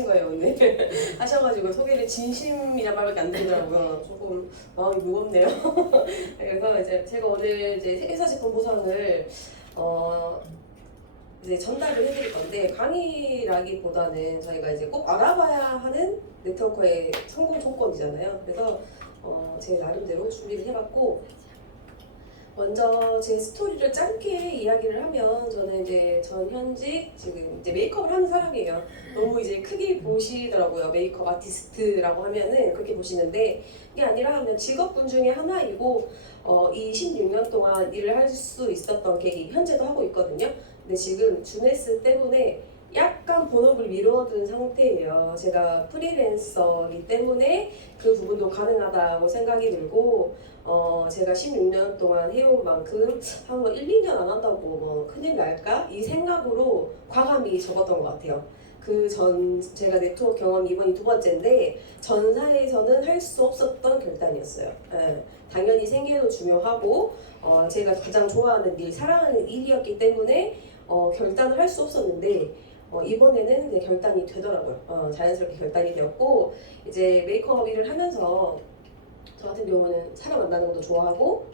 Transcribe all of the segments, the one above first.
거예요 오늘 하셔가지고 소개를 진심이란 말밖에 안 되더라고요. 조금 마음이 무겁네요. 그래서 이제 제가 오늘 이제 세계사직권 보상을 이제 전달을 해드릴 건데, 강의라기보다는 저희가 이제 꼭 알아봐야 하는 네트워커의 성공 조건이잖아요. 그래서 제 나름대로 준비를 해봤고, 먼저 제 스토리를 짧게 이야기를 하면, 저는 이제 전현직 지금 이제 메이크업을 하는 사람이에요. 너무 이제 크게 보시더라고요. 메이크업 아티스트라고 하면은 그렇게 보시는데, 이게 아니라 그냥 직업군 중에 하나이고, 이 16년 동안 일을 할 수 있었던 계기, 현재도 하고 있거든요. 근데 지금 주네스 때문에 약간 본업을 미뤄둔 상태예요. 제가 프리랜서이기 때문에 그 부분도 가능하다고 생각이 들고, 제가 16년 동안 해온 만큼 한 1, 2년 안 한다고 뭐 큰일 날까? 이 생각으로 과감히 접었던 것 같아요. 그 전 제가 네트워크 경험 이번이 두 번째인데, 전사에서는 할 수 없었던 결단이었어요. 당연히 생계도 중요하고 제가 가장 좋아하는 일, 사랑하는 일이었기 때문에 결단을 할 수 없었는데, 이번에는 네, 결단이 되더라고요. 자연스럽게 결단이 되었고, 이제 메이크업 일을 하면서 저 같은 경우는 사람 만나는 것도 좋아하고,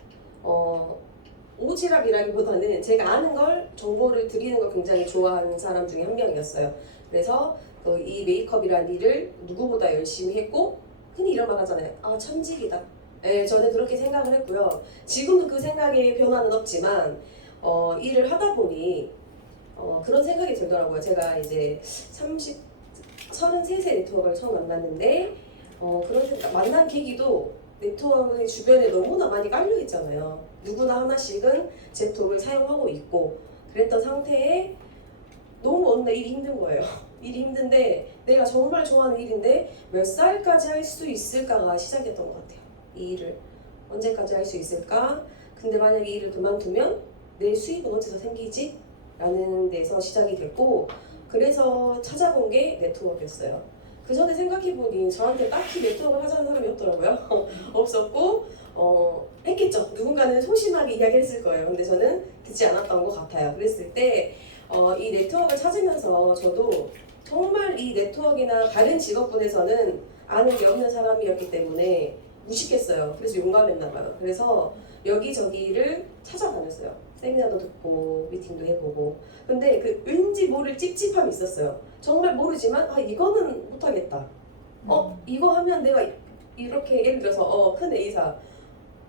오지랖이라기보다는 제가 아는 걸, 정보를 드리는 걸 굉장히 좋아하는 사람 중에 한 명이었어요. 그래서 이 메이크업이라는 일을 누구보다 열심히 했고, 흔히 이런 말 하잖아요. 아, 천직이다. 네, 저는 그렇게 생각을 했고요. 지금도 그 생각에 변화는 없지만, 일을 하다 보니 그런 생각이 들더라고요. 제가 이제 33세 네트워크를 처음 만났는데, 그런 생각, 만난 계기도 네트워크 주변에 너무나 많이 깔려 있잖아요. 누구나 하나씩은 제 톡을 사용하고 있고, 그랬던 상태에 너무 어느 날 일이 힘든 거예요. 일이 힘든데, 내가 정말 좋아하는 일인데 몇 살까지 할 수 있을까가 시작이었던 것 같아요. 이 일을 언제까지 할 수 있을까? 근데 만약에 이 일을 그만두면 내 수입은 어디서 생기지? 라는 데서 시작이 됐고, 그래서 찾아본 게 네트워크였어요. 그 전에 생각해보니 저한테 딱히 네트워크를 하자는 사람이 없더라고요. 없었고, 했겠죠. 누군가는 소심하게 이야기를 했을 거예요. 근데 저는 듣지 않았던 것 같아요. 그랬을 때 이 네트워크를 찾으면서 저도 정말 이 네트워크나 다른 직업군에서는 아는 게 없는 사람이었기 때문에 무식했어요. 그래서 용감했나 봐요. 그래서 여기저기를 찾아다녔어요. 세미나도 듣고 미팅도 해보고. 근데 그 왠지 모를 찝찝함이 있었어요. 정말 모르지만 이거는 못하겠다. 이거 하면 내가 이렇게, 예를 들어서 큰 A사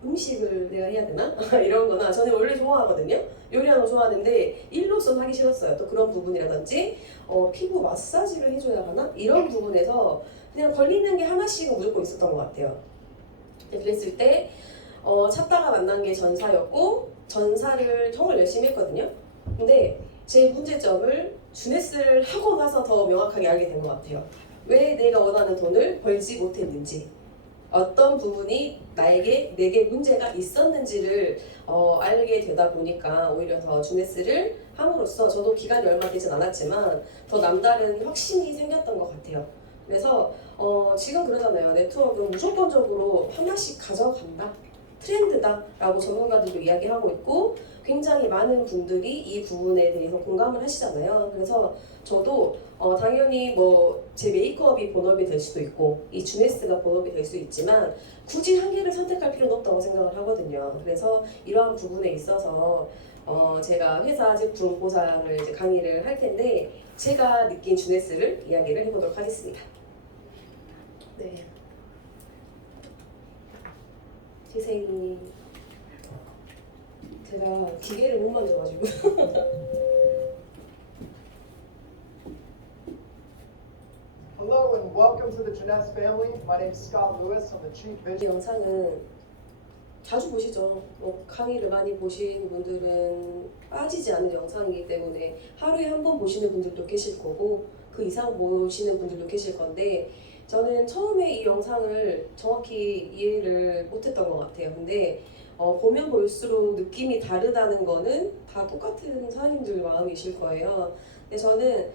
음식을 내가 해야 되나? 이런 거나, 저는 원래 좋아하거든요. 요리하는 거 좋아하는데 일로서는 하기 싫었어요. 또 그런 부분이라든지 피부 마사지를 해줘야 하나? 이런 부분에서 그냥 걸리는 게 하나씩은 무조건 있었던 것 같아요. 그랬을 때 찾다가 만난 게 전사였고, 전사를 정말 열심히 했거든요. 근데 제 문제점을 주네스를 하고 나서 더 명확하게 알게 된 것 같아요. 왜 내가 원하는 돈을 벌지 못했는지, 어떤 부분이 내게 문제가 있었는지를 알게 되다 보니까, 오히려 더 주네스를 함으로써 저도 기간이 얼마 되진 않았지만 더 남다른 확신이 생겼던 것 같아요. 그래서 지금 그러잖아요. 네트워크는 무조건적으로 하나씩 가져간다, 트렌드다 라고 전문가들도 이야기하고 있고, 굉장히 많은 분들이 이 부분에 대해서 공감을 하시잖아요. 그래서 저도 당연히 뭐 제 메이크업이 본업이 될 수도 있고, 이 주네스가 본업이 될 수 있지만, 굳이 한 개를 선택할 필요는 없다고 생각을 하거든요. 그래서 이러한 부분에 있어서 제가 회사 제품 보상을 이제 강의를 할 텐데, 제가 느낀 주네스를 이야기를 해보도록 하겠습니다. 네. 희생이, 제가 기계를 못 만져가지고. Hello and welcome to the Jeunesse family. My name is Scott Lewis. I'm the Chief 이 Vision. 영상은 자주 보시죠. 강의를 많이 보신 분들은 빠지지 않는 영상이기 때문에 하루에 한 번 보시는 분들도 계실 거고, 그 이상 보시는 분들도 계실 건데, 저는 처음에 이 영상을 정확히 이해를 못했던 것 같아요. 근데 보면 볼수록 느낌이 다르다는 거는 다 똑같은 사장님들 마음이실 거예요. 근데 저는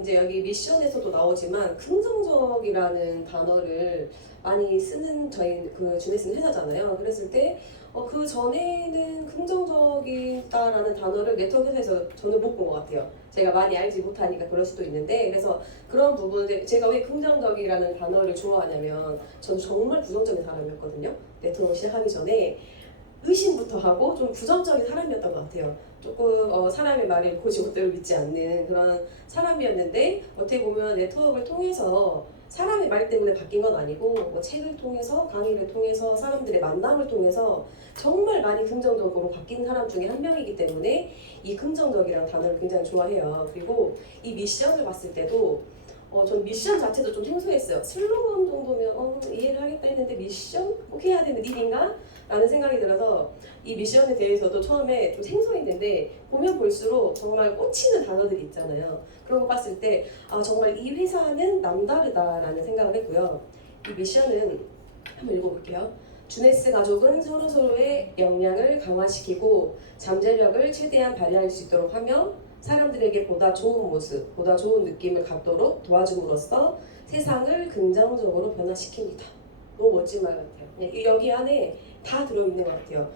이제 여기 미션에서도 나오지만 긍정적이라는 단어를 많이 쓰는 저희 그 주네스는 회사잖아요. 그랬을 때 그 전에는 긍정적이다라는 단어를 네트워크에서 저는 못 본 것 같아요. 제가 많이 알지 못하니까 그럴 수도 있는데, 그래서 그런 부분들, 제가 왜 긍정적이라는 단어를 좋아하냐면 저는 정말 부정적인 사람이었거든요. 네트워크 시작하기 전에 의심부터 하고 좀 부정적인 사람이었던 것 같아요. 조금 사람의 말을 곧이곧대로 믿지 않는 그런 사람이었는데, 어떻게 보면 네트워크를 통해서 사람의 말 때문에 바뀐 건 아니고, 뭐 책을 통해서, 강의를 통해서, 사람들의 만남을 통해서 정말 많이 긍정적으로 바뀐 사람 중에 한 명이기 때문에 이 긍정적이라는 단어를 굉장히 좋아해요. 그리고 이 미션을 봤을 때도 전 미션 자체도 좀 생소했어요. 슬로건 정도면 이해를 하겠다 했는데 미션? 꼭 해야 되는 일인가? 라는 생각이 들어서 이 미션에 대해서도 처음에 좀 생소했는데, 보면 볼수록 정말 꽂히는 단어들이 있잖아요. 그런 거 봤을 때 정말 이 회사는 남다르다라는 생각을 했고요. 이 미션은 한번 읽어볼게요. 주네스 가족은 서로서로의 역량을 강화시키고 잠재력을 최대한 발휘할 수 있도록 하며 사람들에게 보다 좋은 모습, 보다 좋은 느낌을 갖도록 도와줌으로써 세상을 긍정적으로 변화시킵니다. 너무 멋진 말 같아요. 여기 안에 다 들어있는 것 같아요.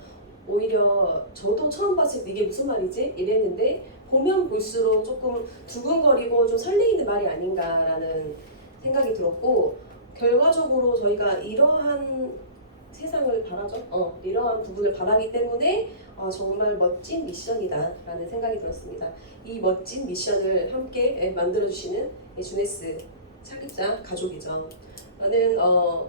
오히려 저도 처음 봤을 때 이게 무슨 말이지? 이랬는데 보면 볼수록 조금 두근거리고 좀 설레이는 말이 아닌가라는 생각이 들었고, 결과적으로 저희가 이러한 세상을 바라죠. 이러한 부분을 바라기 때문에 정말 멋진 미션이다 라는 생각이 들었습니다. 이 멋진 미션을 함께 만들어주시는 주네스 창립자 가족이죠. 저는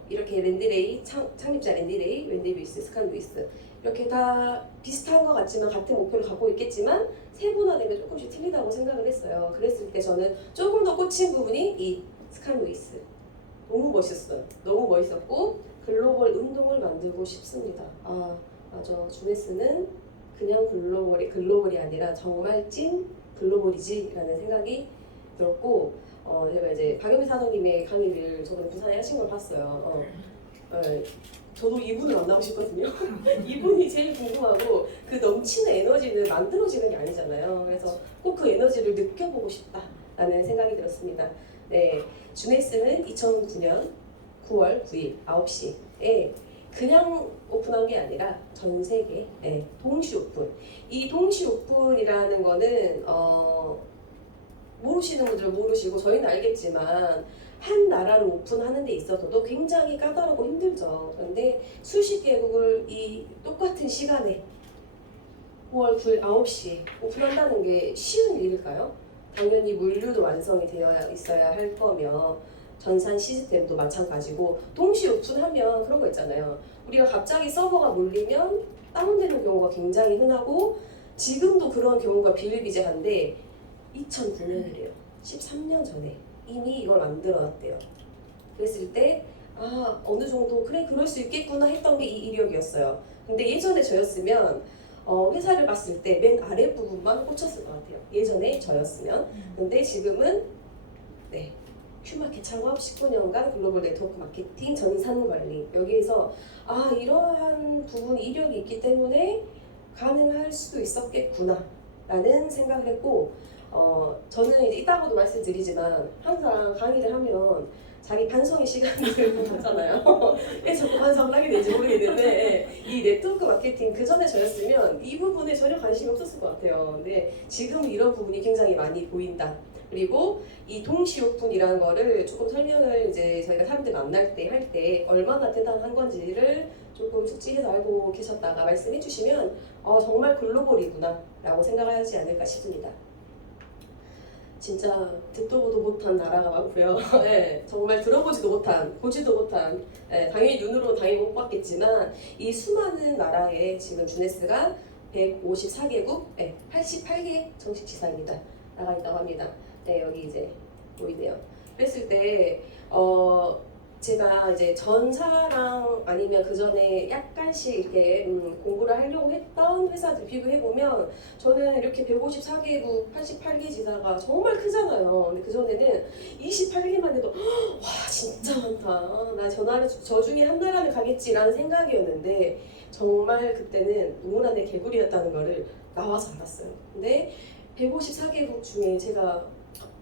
이렇게 랜디레이 창립자 랜디레이, 웬디 루이스, 스칸 루이스 이렇게 다 비슷한 것 같지만 같은 목표를 갖고 있겠지만 세분화되면 조금씩 틀리다고 생각을 했어요. 그랬을 때 저는 조금 더 꽂힌 부분이 이 스칸 루이스. 너무 멋있었어요. 너무 멋있었고 글로벌 운동을 만들고 싶습니다. 맞아. 주네스는 그냥 글로벌이 아니라 정말 찐 글로벌이지라는 생각이 들었고, 제가 이제 박영미 사장님의 강의를 저번에 부산에 하신 걸 봤어요. 저도 이분을 만나고 싶거든요. 이분이 제일 궁금하고, 그 넘치는 에너지는 만들어지는 게 아니잖아요. 그래서 꼭 그 에너지를 느껴보고 싶다라는 생각이 들었습니다. 네, 주네스는 2009년 9월 9일 9시에 그냥 오픈한 게 아니라 전 세계 동시 오픈. 이 동시 오픈이라는 거는 모르시는 분들은 모르시고 저희는 알겠지만 한 나라를 오픈하는 데 있어서도 굉장히 까다롭고 힘들죠. 그런데 수십 개국을 이 똑같은 시간에 9월 9일 9시에 오픈한다는 게 쉬운 일일까요? 당연히 물류도 완성이 되어 있어야 할 거며 전산 시스템도 마찬가지고, 동시 오픈하면 그런 거 있잖아요. 우리가 갑자기 서버가 몰리면 다운되는 경우가 굉장히 흔하고, 지금도 그런 경우가 비일비재한데 2009년이래요. 13년 전에 이미 이걸 만들어놨대요. 그랬을 때 어느 정도 그래 그럴 수 있겠구나 했던 게 이 이력이었어요. 근데 예전에 저였으면 회사를 봤을 때 맨 아래 부분만 꽂혔을 것 같아요. 예전에 저였으면. 근데 지금은 큐마켓 창업 19년간 글로벌 네트워크 마케팅 전산 관리, 여기에서 이러한 부분 이력이 있기 때문에 가능할 수도 있었겠구나 라는 생각을 했고, 저는 이제 이따가도 말씀드리지만 항상 강의를 하면 자기 반성의 시간을 갖잖아요. 왜 자꾸 반성을 하게 되는지 모르겠는데, 이 네트워크 마케팅 그 전에 저였으면 이 부분에 전혀 관심이 없었을 것 같아요. 근데 지금 이런 부분이 굉장히 많이 보인다. 그리고 이 동시 오픈이라는 거를 조금 설명을 이제 저희가 사람들 만날 때 할 때 얼마나 대단한 건지를 조금 숙지해서 알고 계셨다가 말씀해 주시면 정말 글로벌이구나 라고 생각하지 않을까 싶습니다. 진짜 듣도 보도 못한 나라가 많고요. 정말 들어보지도 못한, 보지도 못한, 당연히 눈으로 당연히 못 봤겠지만 이 수많은 나라에 지금 주네스가 154개국, 88개 정식 지사입니다. 나가 있다고 합니다. 여기 이제 보이네요. 그랬을 때 제가 이제 전사랑 아니면 그 전에 약간씩 이렇게 공부를 하려고 했던 회사들 비교해보면 저는 이렇게 154개국 88개 지사가 정말 크잖아요. 근데 그 전에는 28개만 해도 와 진짜 많다. 나 저 중에 한 나라를 가겠지라는 생각이었는데 정말 그때는 너무나 내 개구리였다는 거를 나와서 알았어요. 근데 154개국 중에 제가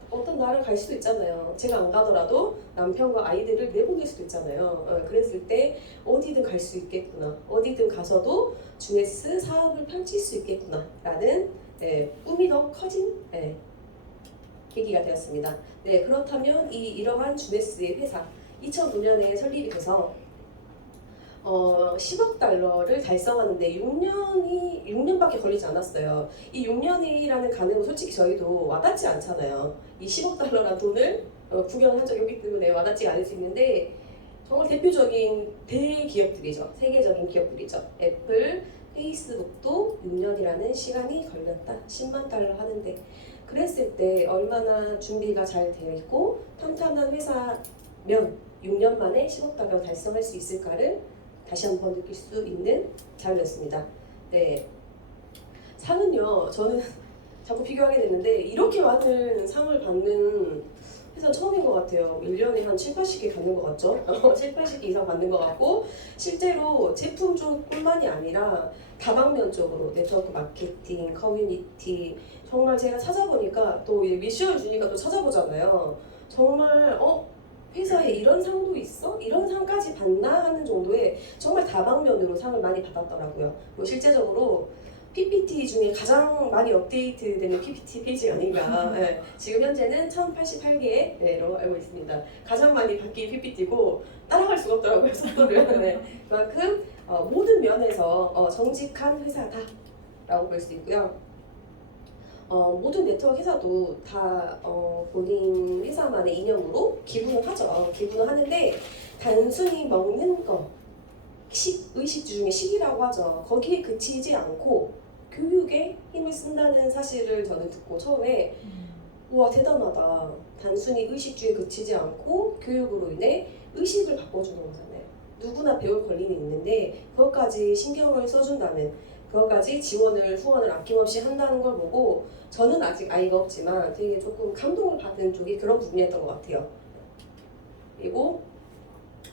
어떤 나라를 갈 수도 있잖아요. 제가 안 가더라도 남편과 아이들을 내보낼 수도 있잖아요. 그랬을 때 어디든 갈 수 있겠구나. 어디든 가서도 주네스 사업을 펼칠 수 있겠구나. 라는 꿈이 더 커진 계기가 되었습니다. 네, 그렇다면 이러한 주네스의 회사 2009년에 설립이 돼서 10억 달러를 달성하는데 6년밖에 걸리지 않았어요. 이 6년이라는 가늠은 솔직히 저희도 와닿지 않잖아요. 이 10억 달러라는 돈을 구경한 적이 없기 때문에 와닿지 않을 수 있는데 정말 대표적인 대기업들이죠. 세계적인 기업들이죠. 애플, 페이스북도 6년이라는 시간이 걸렸다. 10만 달러 하는데 그랬을 때 얼마나 준비가 잘 되어 있고 탄탄한 회사면 6년 만에 10억 달러 달성할 수 있을까를 다시 한번 느낄 수 있는 자료였습니다. 네, 상은요, 저는 자꾸 비교하게 되는데 이렇게 많은 상을 받는 회사 처음인 것 같아요. 1년에 한 7, 80개 받는 것 같죠? 7, 80개 이상 받는 것 같고 실제로 제품 쪽뿐만이 아니라 다방면적으로 네트워크 마케팅, 커뮤니티 정말 제가 찾아보니까 또 미션을 주니까 또 찾아보잖아요. 정말 회사에 이런 상도 있어? 이런 상까지 받나? 하는 정도의 정말 다방면으로 상을 많이 받았더라고요. 그리고 실제적으로 PPT 중에 가장 많이 업데이트되는 PPT 페이지가 아닌가. 네, 지금 현재는 1088개로 알고 있습니다. 가장 많이 바뀐 PPT고 따라갈 수가 없더라고요, 속도를. 네, 그만큼 모든 면에서 정직한 회사다라고 볼 수 있고요. 모든 네트워크 회사도 다 본인 회사만의 이념으로 기부는 하죠. 기부는 하는데 단순히 먹는 거, 의식 중에 식이라고 하죠. 거기에 그치지 않고 교육에 힘을 쓴다는 사실을 저는 듣고 처음에 우와 대단하다. 단순히 의식주에 그치지 않고 교육으로 인해 의식을 바꿔주는 거잖아요. 누구나 배울 권리는 있는데 그것까지 신경을 써준다는 그것까지 지원을 후원을 아낌없이 한다는 걸 보고 저는 아직 아이가 없지만 되게 조금 감동을 받는 쪽이 그런 부분이었던 것 같아요. 그리고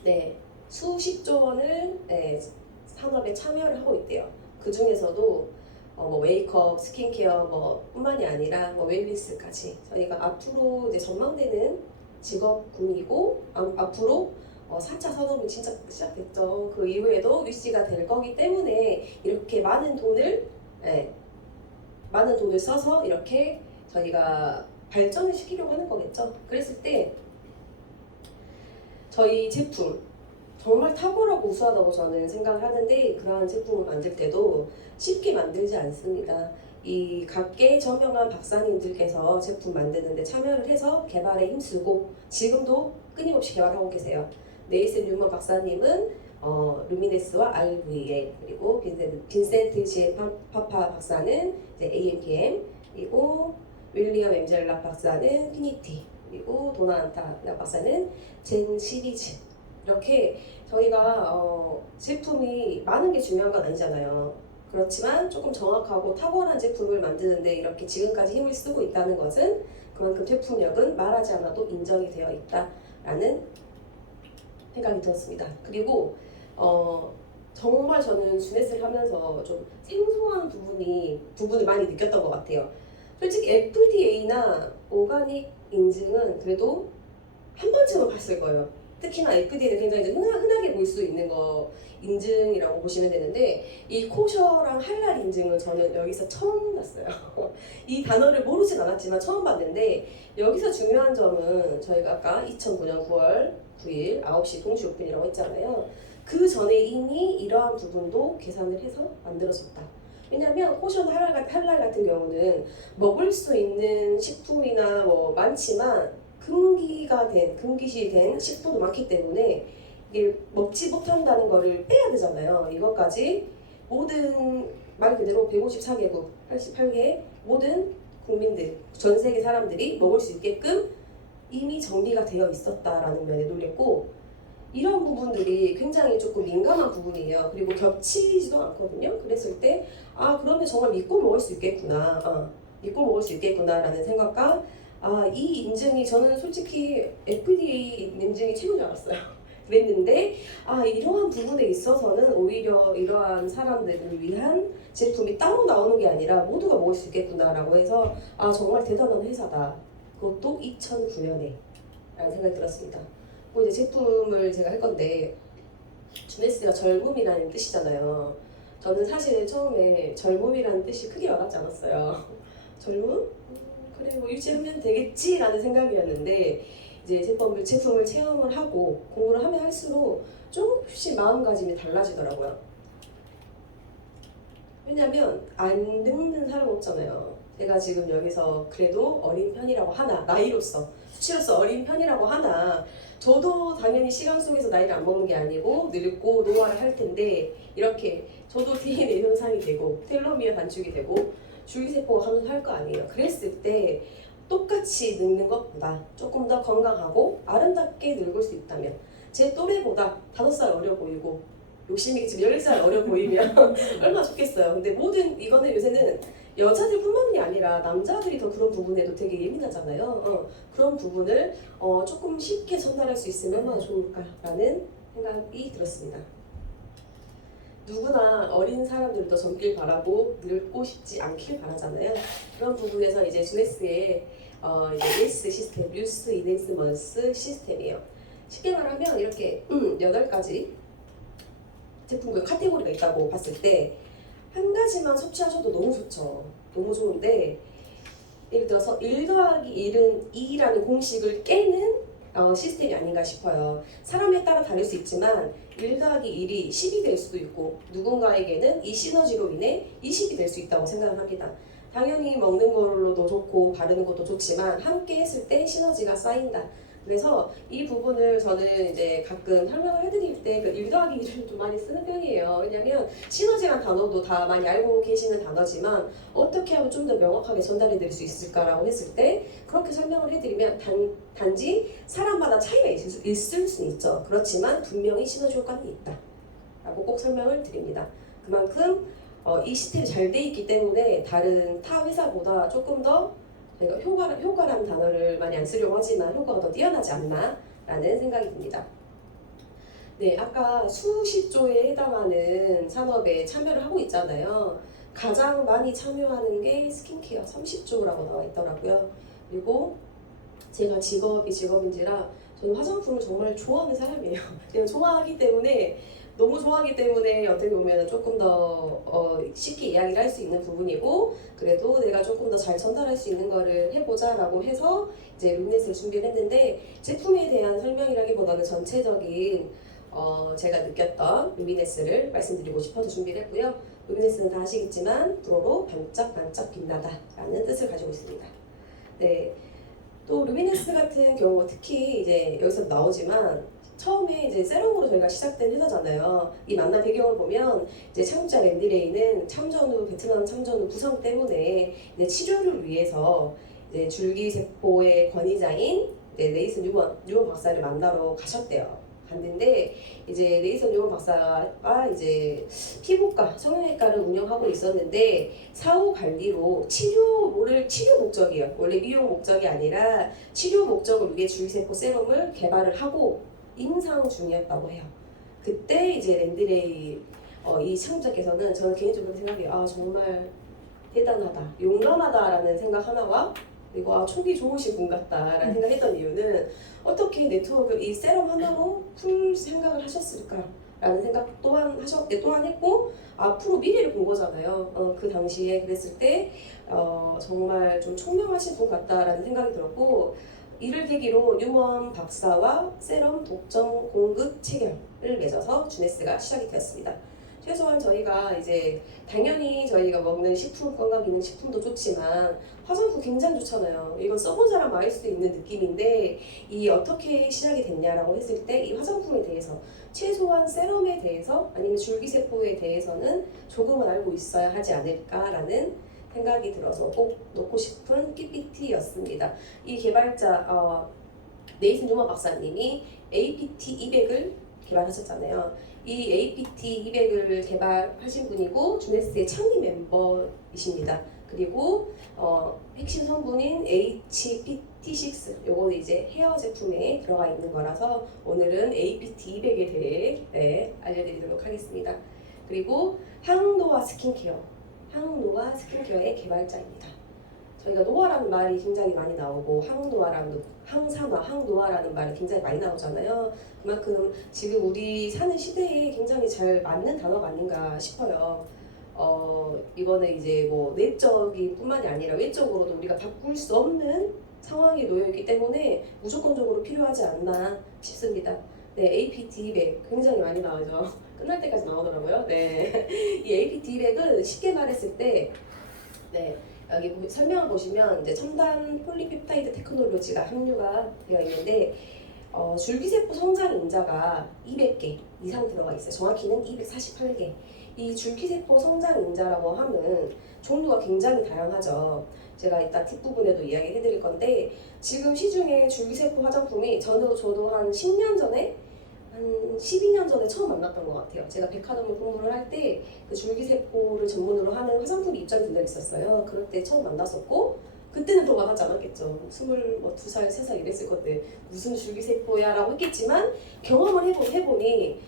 네 수십조 원을 산업에 참여를 하고 있대요. 그 중에서도 뭐 메이크업, 스킨케어 뿐만이 아니라 웰니스까지 저희가 앞으로 이제 전망되는 직업군이고 앞으로 4차 산업은 진짜 시작됐죠. 그 이후에도 위시가 될 거기 때문에 이렇게 많은 돈을 써서 이렇게 저희가 발전을 시키려고 하는 거겠죠. 그랬을 때 저희 제품 정말 탁월하고 우수하다고 저는 생각을 하는데 그러한 제품을 만들 때도 쉽게 만들지 않습니다. 이 각계 저명한 박사님들께서 제품 만드는데 참여를 해서 개발에 힘쓰고 지금도 끊임없이 개발하고 계세요. 네이슨 뉴먼 박사님은 루미네스와 RVA 그리고 빈센트 G. 파파 박사는 이제 AMPM 그리고 윌리엄 엠젤락 박사는 피니티 그리고 도나안타 박사는 젠 시리즈 이렇게 저희가 제품이 많은 게 중요한 건 아니잖아요. 그렇지만 조금 정확하고 탁월한 제품을 만드는데 이렇게 지금까지 힘을 쓰고 있다는 것은 그만큼 제품력은 말하지 않아도 인정이 되어 있다라는 생각이 들었습니다. 그리고 정말 저는 주네스를 하면서 좀 생소한 부분을 많이 느꼈던 것 같아요. 솔직히 FDA나 오가닉 인증은 그래도 한 번쯤은 봤을 거예요. 특히나 FDA는 굉장히 이제 흔하게 볼 수 있는 거 인증이라고 보시면 되는데 이 코셔랑 할랄 인증은 저는 여기서 처음 봤어요. 이 단어를 모르진 않았지만 처음 봤는데 여기서 중요한 점은 저희가 아까 2009년 9월 9일 9시 동시 오픈이라고 했잖아요. 그 전에 이미 이러한 부분도 계산을 해서 만들어졌다. 왜냐하면 코션 할랄 같은 경우는 먹을 수 있는 식품이나 많지만 금기시 된 식품도 많기 때문에 이게 먹지 못한다는 거를 빼야 되잖아요. 이것까지 모든 말 그대로 154개국 88개의 모든 국민들 전 세계 사람들이 먹을 수 있게끔 이미 정비가 되어 있었다라는 면에 놀랬고 이런 부분들이 굉장히 조금 민감한 부분이에요. 그리고 겹치지도 않거든요. 그랬을 때 그러면 정말 믿고 먹을 수 있겠구나. 믿고 먹을 수 있겠구나라는 생각과 이 인증이 저는 솔직히 FDA 인증이 최고인 줄 알았어요. 그랬는데 이러한 부분에 있어서는 오히려 이러한 사람들을 위한 제품이 따로 나오는 게 아니라 모두가 먹을 수 있겠구나라고 해서 정말 대단한 회사다. 그것도 2009년에 라는 생각이 들었습니다. 그리고 이제 제품을 제가 할 건데 주네스가 젊음이라는 뜻이잖아요. 저는 사실 처음에 젊음이라는 뜻이 크게 와닿지 않았어요. 젊음? 그래 뭐 유지하면 되겠지라는 생각이었는데 이제 제품을 체험을 하고 공부를 하면 할수록 조금씩 마음가짐이 달라지더라고요. 왜냐면 안 늙는 사람 없잖아요. 제가 지금 여기서 그래도 어린 편이라고 하나, 나이로서 수치로서 어린 편이라고 하나, 저도 당연히 시간 속에서 나이를 안 먹는 게 아니고 늙고 노화를 할 텐데 이렇게 저도 DNA 현상이 되고 텔로미어 단축이 되고 줄기세포가 감소할 거 아니에요. 그랬을 때 똑같이 늙는 것보다 조금 더 건강하고 아름답게 늙을 수 있다면 제 또래보다 5살 어려 보이고 욕심이겠지만 11살 어려 보이면 얼마나 좋겠어요. 근데 모든 이거는 요새는 여자들뿐만이 아니라 남자들이 더 그런 부분에도 되게 예민하잖아요. 그런 부분을 조금 쉽게 전달할 수 있으면 얼마나 좋을까라는 생각이 들었습니다. 누구나 어린 사람들도 젊길 바라고 늙고 싶지 않길 바라잖아요. 그런 부분에서 이제 주네스의 이제 예스 시스템, 유스 이넨스먼스 시스템이에요. 쉽게 말하면 이렇게 8가지 제품군 카테고리가 있다고 봤을 때 한 가지만 섭취하셔도 너무 좋죠. 너무 좋은데 예를 들어서 1 더하기 1은 2라는 공식을 깨는 시스템이 아닌가 싶어요. 사람에 따라 다를 수 있지만 1 더하기 1이 10이 될 수도 있고 누군가에게는 이 시너지로 인해 20이 될 수 있다고 생각을 합니다. 당연히 먹는 걸로도 좋고 바르는 것도 좋지만 함께 했을 때 시너지가 쌓인다. 그래서 이 부분을 저는 이제 가끔 설명을 해드릴 때 그 1 더하기 1을 좀 많이 쓰는 편이에요. 왜냐면 시너지란 단어도 다 많이 알고 계시는 단어지만 어떻게 하면 좀 더 명확하게 전달해 드릴 수 있을까라고 했을 때 그렇게 설명을 해드리면 단지 사람마다 차이가 있을 수는 있죠. 그렇지만 분명히 시너지 효과는 있다 라고 꼭 설명을 드립니다. 그만큼 이 시스템이 잘 돼 있기 때문에 다른 타 회사보다 조금 더 저희가 효과라는 단어를 많이 안 쓰려고 하지만 효과가 더 뛰어나지 않나 라는 생각이 듭니다. 네, 아까 수십 조에 해당하는 산업에 참여를 하고 있잖아요. 가장 많이 참여하는 게 스킨케어 30조라고 나와 있더라고요. 그리고 제가 직업인지라 저는 화장품을 정말 좋아하는 사람이에요. 그냥 좋아하기 때문에 너무 좋아하기 때문에 어떻게 보면 조금 더 쉽게 이야기를 할 수 있는 부분이고 그래도 내가 조금 더 잘 전달할 수 있는 거를 해보자라고 해서 이제 루미네스를 준비를 했는데 제품에 대한 설명이라기보다는 전체적인 제가 느꼈던 루미네스를 말씀드리고 싶어서 준비를 했고요. 루미네스는 다 아시겠지만 불어로 반짝반짝 빛나다 라는 뜻을 가지고 있습니다. 네, 또 루미네스 같은 경우 특히 이제 여기서 나오지만 처음에 이제 세럼으로 저희가 시작된 회사잖아요. 이 만난 배경을 보면 이제 창업자 랜디레이는 베트남 참전 후 부상 때문에 이제 치료를 위해서 이제 줄기세포의 권위자인 네이슨 뉴먼 박사를 만나러 가셨대요. 갔는데 이제 네이슨 뉴먼 박사가 이제 피부과, 성형외과를 운영하고 있었는데 사후 관리로 치료 목적이에요. 원래 미용 목적이 아니라 치료 목적을 위해 줄기세포 세럼을 개발을 하고 임상 중이었다고 해요. 그때 이제 랜드레이 이 창업자께서는 저는 개인적으로 생각해요. 아 정말 대단하다, 용감하다라는 생각 하나와 그리고 초기 좋으신 분 같다라는 생각했던 이유는 어떻게 네트워크를 이 세럼 하나로 풀 생각을 하셨을까라는 생각 또한 했고 앞으로 미래를 본 거잖아요. 그 당시에 그랬을 때 정말 좀 총명하신 분 같다라는 생각이 들었고 이를 계기로 뉴먼 박사와 세럼 독점 공급 체결을 맺어서 주네스가 시작이 되었습니다. 최소한 저희가 이제 당연히 저희가 먹는 식품, 건강기능식품도 좋지만 화장품 굉장히 좋잖아요. 이건 써본 사람 알 수도 있는 느낌인데 이 어떻게 시작이 됐냐라고 했을 때 이 화장품에 대해서 최소한 세럼에 대해서 아니면 줄기세포에 대해서는 조금은 알고 있어야 하지 않을까라는 생각이 들어서 꼭 넣고 싶은 PPT였습니다. 이 개발자 네이슨 뉴먼 박사님이 APT200을 개발하셨잖아요. 이 APT200을 개발하신 분이고 주네스의 창립 멤버이십니다. 그리고 핵심 성분인 HPT6 요거는 이제 헤어 제품에 들어가 있는 거라서 오늘은 APT200에 대해 알려드리도록 하겠습니다. 그리고 항노화 스킨케어의 개발자입니다. 저희가 노화라는 말이 굉장히 많이 나오고 항노화라는 말이 굉장히 많이 나오잖아요. 그만큼 지금 우리 사는 시대에 굉장히 잘 맞는 단어가 아닌가 싶어요. 이거는 이제 뭐 내적인 뿐만이 아니라 외적으로도 우리가 바꿀 수 없는 상황에 놓여 있기 때문에 무조건적으로 필요하지 않나 싶습니다. 네, APT200 굉장히 많이 나오죠. 끝날 때까지 나오더라고요. 네, 이 APT200은 쉽게 말했을 때, 네, 여기 설명을 보시면 이제 첨단 폴리펩타이드 테크놀로지가 함유가 되어 있는데 줄기세포 성장 인자가 200개 이상 들어가 있어요. 정확히는 248개. 이 줄기세포 성장 인자라고 하면 종류가 굉장히 다양하죠. 제가 이따 뒷부분에도 이야기 해드릴 건데 지금 시중에 줄기세포 화장품이 저도 한 10년 전에 한 12년 전에 처음 만났던 것 같아요. 제가 백화점을 공부를 할 때 그 줄기세포를 전문으로 하는 화장품이 입점이 된 적이 있었어요. 그럴 때 처음 만났었고 그때는 더 와닿지 않았겠죠. 22살, 3살 이랬을 건데 무슨 줄기세포야 라고 했겠지만 경험을 해보니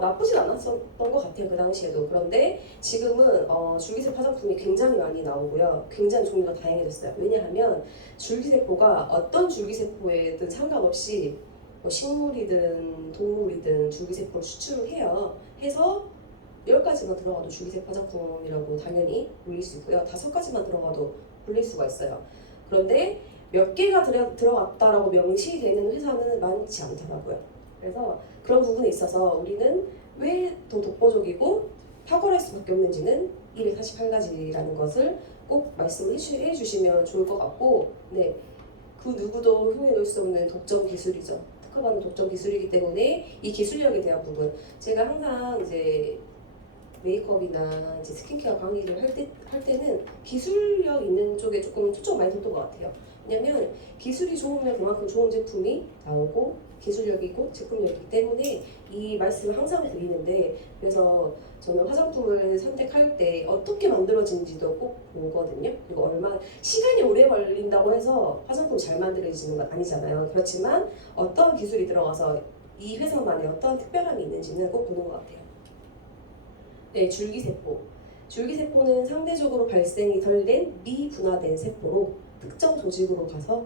나쁘진 않았었던 것 같아요. 그 당시에도. 그런데 지금은 줄기세포 화장품이 굉장히 많이 나오고요. 굉장히 종류가 다양해졌어요. 왜냐하면 줄기세포가 어떤 줄기세포에든 상관없이 뭐 식물이든 동물이든 줄기세포를 추출을 해요. 해서 10가지만 들어가도 줄기세포 화장품이라고 당연히 불릴 수 있고요. 5가지만 들어가도 불릴 수가 있어요. 그런데 몇 개가 들어갔다라고 명시되는 회사는 많지 않더라고요. 그래서 그런 부분에 있어서 우리는 왜 더 독보적이고 탁월할 수밖에 없는지는 248가지라는 것을 꼭 말씀을 해주시면 좋을 것 같고, 네, 그 누구도 흉내낼 수 없는 독점 기술이죠. 특허받은 독점 기술이기 때문에 이 기술력에 대한 부분, 제가 항상 이제 메이크업이나 이제 스킨케어 강의를 할 때는 기술력 있는 쪽에 조금 초점 많이 뒀던 것 같아요. 왜냐면 기술이 좋으면 그만큼 좋은 제품이 나오고 기술력이고 제품력이기 때문에 이 말씀을 항상 드리는데, 그래서 저는 화장품을 선택할 때 어떻게 만들어진지도 꼭 보거든요. 그리고 얼마나 시간이 오래 걸린다고 해서 화장품이 잘 만들어지는 건 아니잖아요. 그렇지만 어떤 기술이 들어가서 이 회사만의 어떤 특별함이 있는지는 꼭 보는 것 같아요. 네, 줄기세포. 줄기세포는 상대적으로 발생이 덜 된 미분화된 세포로 특정 조직으로 가서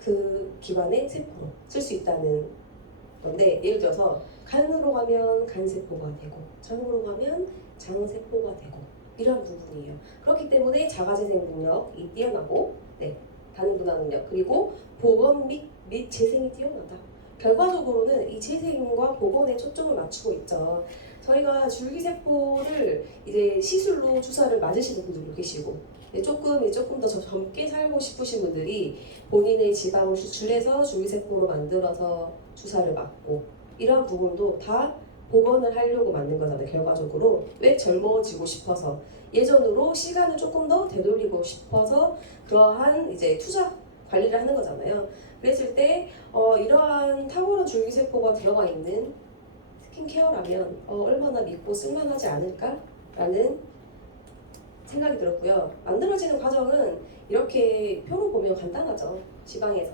그 기관의 세포로 쓸 수 있다는 건데, 예를 들어서 간으로 가면 간세포가 되고 장으로 가면 장세포가 되고 이러한 부분이에요. 그렇기 때문에 자가재생 능력이 뛰어나고, 네, 반응 분화 능력, 그리고 복원 및 재생이 뛰어나다. 결과적으로는 이 재생과 복원에 초점을 맞추고 있죠. 저희가 줄기세포를 이제 시술로 주사를 맞으시는 분들도 계시고, 조금 더 젊게 살고 싶으신 분들이 본인의 지방을 수출해서 줄기세포로 만들어서 주사를 맞고, 이런 부분도 다 복원을 하려고 만든 거잖아요. 결과적으로 왜 젊어지고 싶어서, 예전으로 시간을 조금 더 되돌리고 싶어서 그러한 이제 투자 관리를 하는 거잖아요. 그랬을 때 이러한 탁월한 줄기세포가 들어가 있는 스킨케어라면 얼마나 믿고 쓸만하지 않을까라는 생각이 들었고요. 만들어지는 과정은 이렇게 표로 보면 간단하죠. 지방에서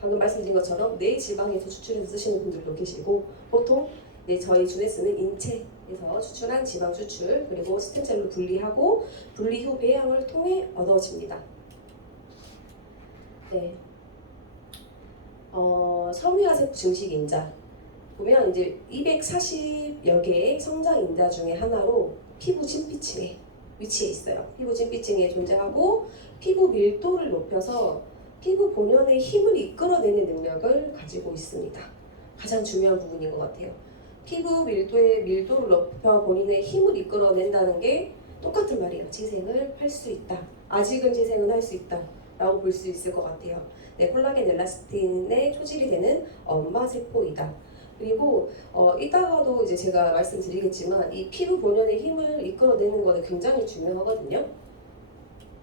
방금 말씀드린 것처럼 뇌 지방에서 추출해서 쓰시는 분들도 계시고, 보통 저희 주네스는 인체에서 추출한 지방 추출, 그리고 스템셀로 분리하고 분리 후 배양을 통해 얻어집니다. 네. 섬유화세포 증식 인자 보면 이제 240여 개의 성장 인자 중에 하나로 피부 진피층에 위치해 있어요. 피부 진피층에 존재하고 피부 밀도를 높여서 피부 본연의 힘을 이끌어내는 능력을 가지고 있습니다. 가장 중요한 부분인 것 같아요. 피부 밀도의 밀도를 높여 본인의 힘을 이끌어낸다는 게 똑같은 말이에요. 재생을 할 수 있다. 아직은 재생은 할 수 있다 라고 볼 수 있을 것 같아요. 네, 콜라겐 엘라스틴의 초질이 되는 엄마 세포이다. 그리고 이따가도 이제 제가 말씀드리겠지만 이 피부 본연의 힘을 이끌어내는 것은 굉장히 중요하거든요.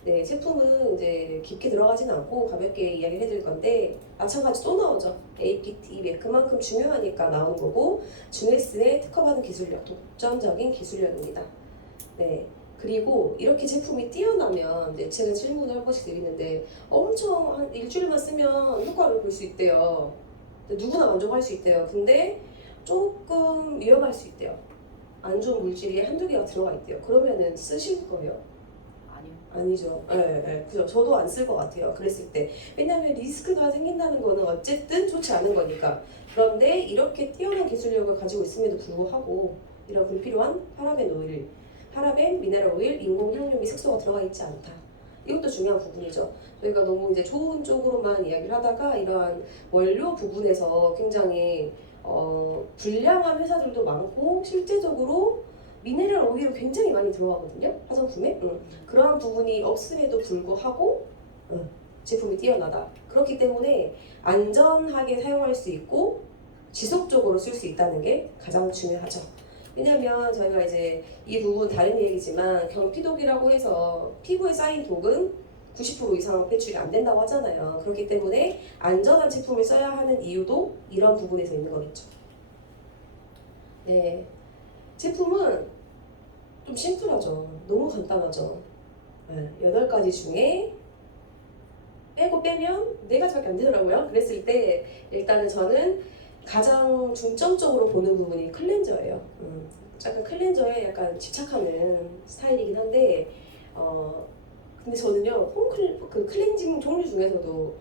네, 제품은 이제 깊게 들어가지는 않고 가볍게 이야기를 해드릴 건데, 마찬가지 또 나오죠. APT200 그만큼 중요하니까 나오는 거고, 주네스의 특허받은 기술력, 독점적인 기술력입니다. 네. 그리고 이렇게 제품이 뛰어나면 이제 제가 질문을 한 번씩 드리는데 엄청 한 일주일만 쓰면 효과를 볼 수 있대요. 누구나 만족할 수 있대요. 근데 조금 위험할 수 있대요. 안 좋은 물질이 한두 개가 들어가 있대요. 그러면은 쓰실 거예요? 아니요. 아니죠. 네, 그죠. 저도 안 쓸 것 같아요. 그랬을 때. 왜냐하면 리스크가 생긴다는 거는 어쨌든 좋지 않은 거니까. 그런데 이렇게 뛰어난 기술력을 가지고 있음에도 불구하고 이런 불필요한 파라벤 오일, 파라벤, 미네랄 오일, 인공 향료 및 색소가 들어가 있지 않다. 이것도 중요한 부분이죠. 저희가 너무 이제 좋은 쪽으로만 이야기를 하다가 이러한 원료 부분에서 굉장히 불량한 회사들도 많고 실제적으로 미네랄 오일이 굉장히 많이 들어가거든요. 화장품에. 그러한 부분이 없음에도 불구하고 제품이 뛰어나다. 그렇기 때문에 안전하게 사용할 수 있고 지속적으로 쓸 수 있다는 게 가장 중요하죠. 왜냐면 저희가 이제 이 부분 다른 얘기지만 경피독이라고 해서 피부에 쌓인 독은 90% 이상 배출이 안 된다고 하잖아요. 그렇기 때문에 안전한 제품을 써야 하는 이유도 이런 부분에서 있는 거겠죠. 네, 제품은 좀 심플하죠. 너무 간단하죠. 8가지 중에 빼면 4가지밖에 안 되더라고요. 그랬을 때 일단은 저는 가장 중점적으로 보는 부분이 클렌저예요. 약간 클렌저에 약간 집착하는 스타일이긴 한데 근데 저는요 그 클렌징 종류 중에서도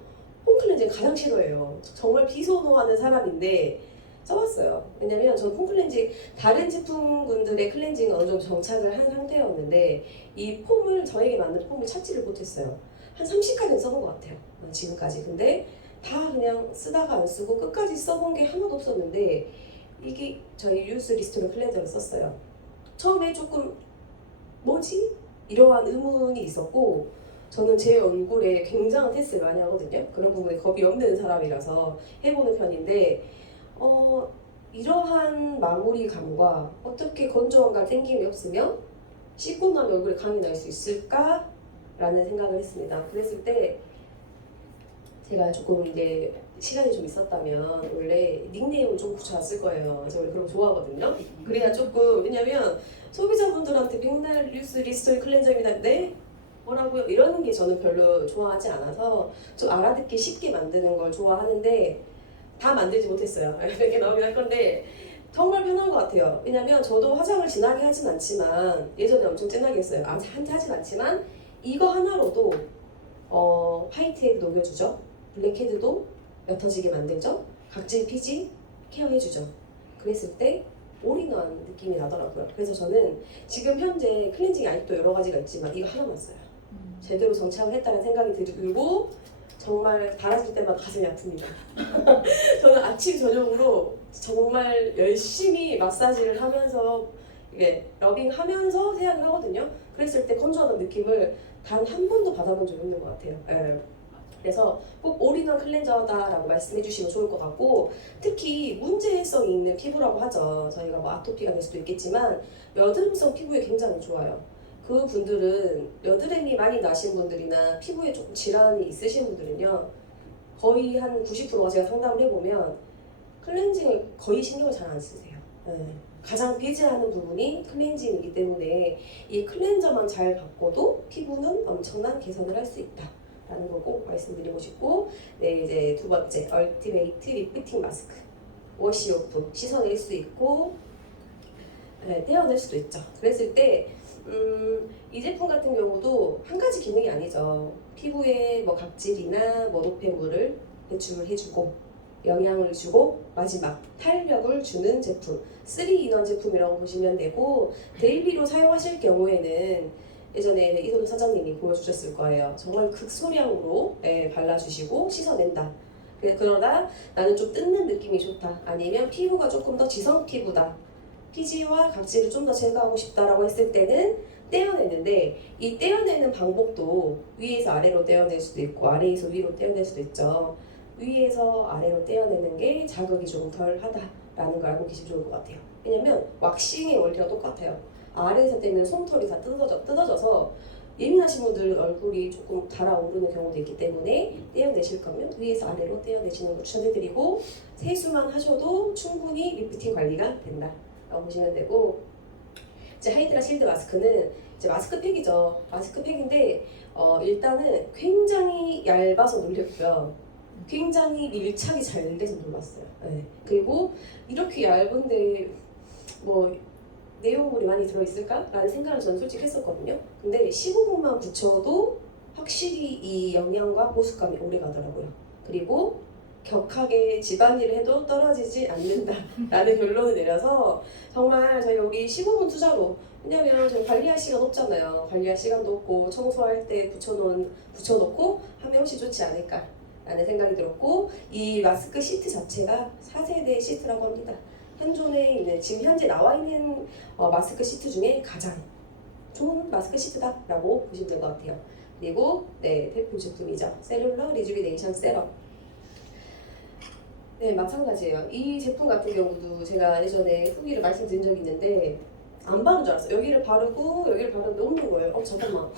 홈 클렌징 가장 싫어해요. 정말 비선호하는 사람인데 써봤어요. 왜냐면 저는 폼 클렌징 다른 제품군들의 클렌징은 어느 정도 정착을 한 상태였는데 이 폼을 저에게 맞는 폼을 찾지를 못했어요. 한 30가지는 써본 것 같아요. 지금까지. 근데 다 그냥 쓰다가 안 쓰고 끝까지 써본 게 하나도 없었는데 이게 저희 유스 리스토링 클렌저를 썼어요. 처음에 조금 뭐지? 이러한 의문이 있었고 저는 제 얼굴에 굉장한 테스트를 많이 하거든요. 그런 부분에 겁이 없는 사람이라서 해보는 편인데 이러한 마무리감과 어떻게 건조함과 땡김이 없으면 씻고 나면 얼굴에 광이 날 수 있을까? 라는 생각을 했습니다. 그랬을 때 제가 조금 이제 시간이 좀 있었다면 원래 닉네임을 좀 붙여놨을 거예요. 제가 원래 그런 거 좋아하거든요. 그래야 조금 왜냐면 소비자분들한테 백날 뉴스 리스토리 클렌저입니다. 네? 뭐라고요? 이러는 게 저는 별로 좋아하지 않아서 좀 알아듣기 쉽게 만드는 걸 좋아하는데 다 만들지 못했어요. 이렇게 나오긴 할 건데 정말 편한 것 같아요. 왜냐면 저도 화장을 진하게 하진 않지만 예전에 엄청 진하게 했어요. 한테 하진 않지만 이거 하나로도 화이트헤드 녹여주죠. 블랙헤드도 옅어지게 만들죠. 각질 피지 케어해주죠. 그랬을 때 올인원 느낌이 나더라고요. 그래서 저는 지금 현재 클렌징이 아직도 여러 가지가 있지만 이거 하나만 써요. 제대로 정착을 했다는 생각이 들고 정말 달아질 때마다 가슴이 아픕니다. 저는 아침 저녁으로 정말 열심히 마사지를 하면서 이게 러빙하면서 세안을 하거든요. 그랬을 때 건조하다는 느낌을 단 한 번도 받아본 적이 없는 것 같아요. 그래서 꼭 올인원 클렌저다라고 말씀해 주시면 좋을 것 같고 특히 문제성이 있는 피부라고 하죠. 저희가 뭐 아토피가 될 수도 있겠지만 여드름성 피부에 굉장히 좋아요. 그 분들은 여드름이 많이 나신 분들이나 피부에 조금 질환이 있으신 분들은요 거의 한 90%가 제가 상담을 해보면 클렌징을 거의 신경을 잘 안 쓰세요. 가장 배제하는 부분이 클렌징이기 때문에 이 클렌저만 잘 바꿔도 피부는 엄청난 개선을 할 수 있다 라는 거 꼭 말씀드리고 싶고 네, 이제 두 번째 얼티메이트 리프팅 마스크 워시오프 씻어낼 수 있고 떼어낼 수도 있죠. 그랬을 때 이 제품 같은 경우도 한 가지 기능이 아니죠. 피부에 뭐 각질이나 뭐 노폐물을 배출을 해주고 영양을 주고 마지막 탄력을 주는 제품 3인원 제품이라고 보시면 되고 데일리로 사용하실 경우에는 예전에 이선우 사장님이 보여주셨을 거예요. 정말 극소량으로 발라주시고 씻어낸다. 그러다 나는 좀 뜯는 느낌이 좋다. 아니면 피부가 조금 더 지성 피부다. 피지와 각질을 좀 더 제거하고 싶다라고 했을 때는 떼어내는데 이 떼어내는 방법도 위에서 아래로 떼어낼 수도 있고 아래에서 위로 떼어낼 수도 있죠. 위에서 아래로 떼어내는 게 자극이 조금 덜 하다라는 걸 알고 계시면 좋을 것 같아요. 왜냐면 왁싱의 원리가 똑같아요. 아래에서 떼면 솜털이 다 뜯어져서 예민하신 분들 얼굴이 조금 달아오르는 경우도 있기 때문에 떼어내실 거면 위에서 아래로 떼어내시는 걸 추천해드리고 세수만 하셔도 충분히 리프팅 관리가 된다라고 보시면 되고 이제 하이드라 실드 마스크는 이제 마스크팩이죠. 마스크팩인데 일단은 굉장히 얇아서 놀랬고요. 굉장히 밀착이 잘 돼서 놀랐어요. 그리고 이렇게 얇은데 뭐 내용물이 많이 들어있을까? 라는 생각을 저는 솔직히 했었거든요. 근데 15분만 붙여도 확실히 이 영양과 보습감이 오래 가더라고요. 그리고 격하게 집안일을 해도 떨어지지 않는다라는 결론을 내려서 정말 저희가 우리 15분 투자로, 왜냐면 저희 관리할 시간 없잖아요. 관리할 시간도 없고 청소할 때 붙여놓고 하면 훨씬 좋지 않을까라는 생각이 들었고, 이 마스크 시트 자체가 4세대 시트라고 합니다. 현존에 있는, 지금 현재 나와 있는 마스크 시트 중에 가장 좋은 마스크 시트다라고 보시면 될 것 같아요. 그리고 네, 대표 제품이죠. 셀룰러 리주비네이션 세럼. 네, 마찬가지예요. 이 제품 같은 경우도 제가 예전에 후기를 말씀드린 적이 있는데 안 바른 줄 알았어요. 여기를 바르고 여기를 바르는데 없는 거예요. 잠깐만.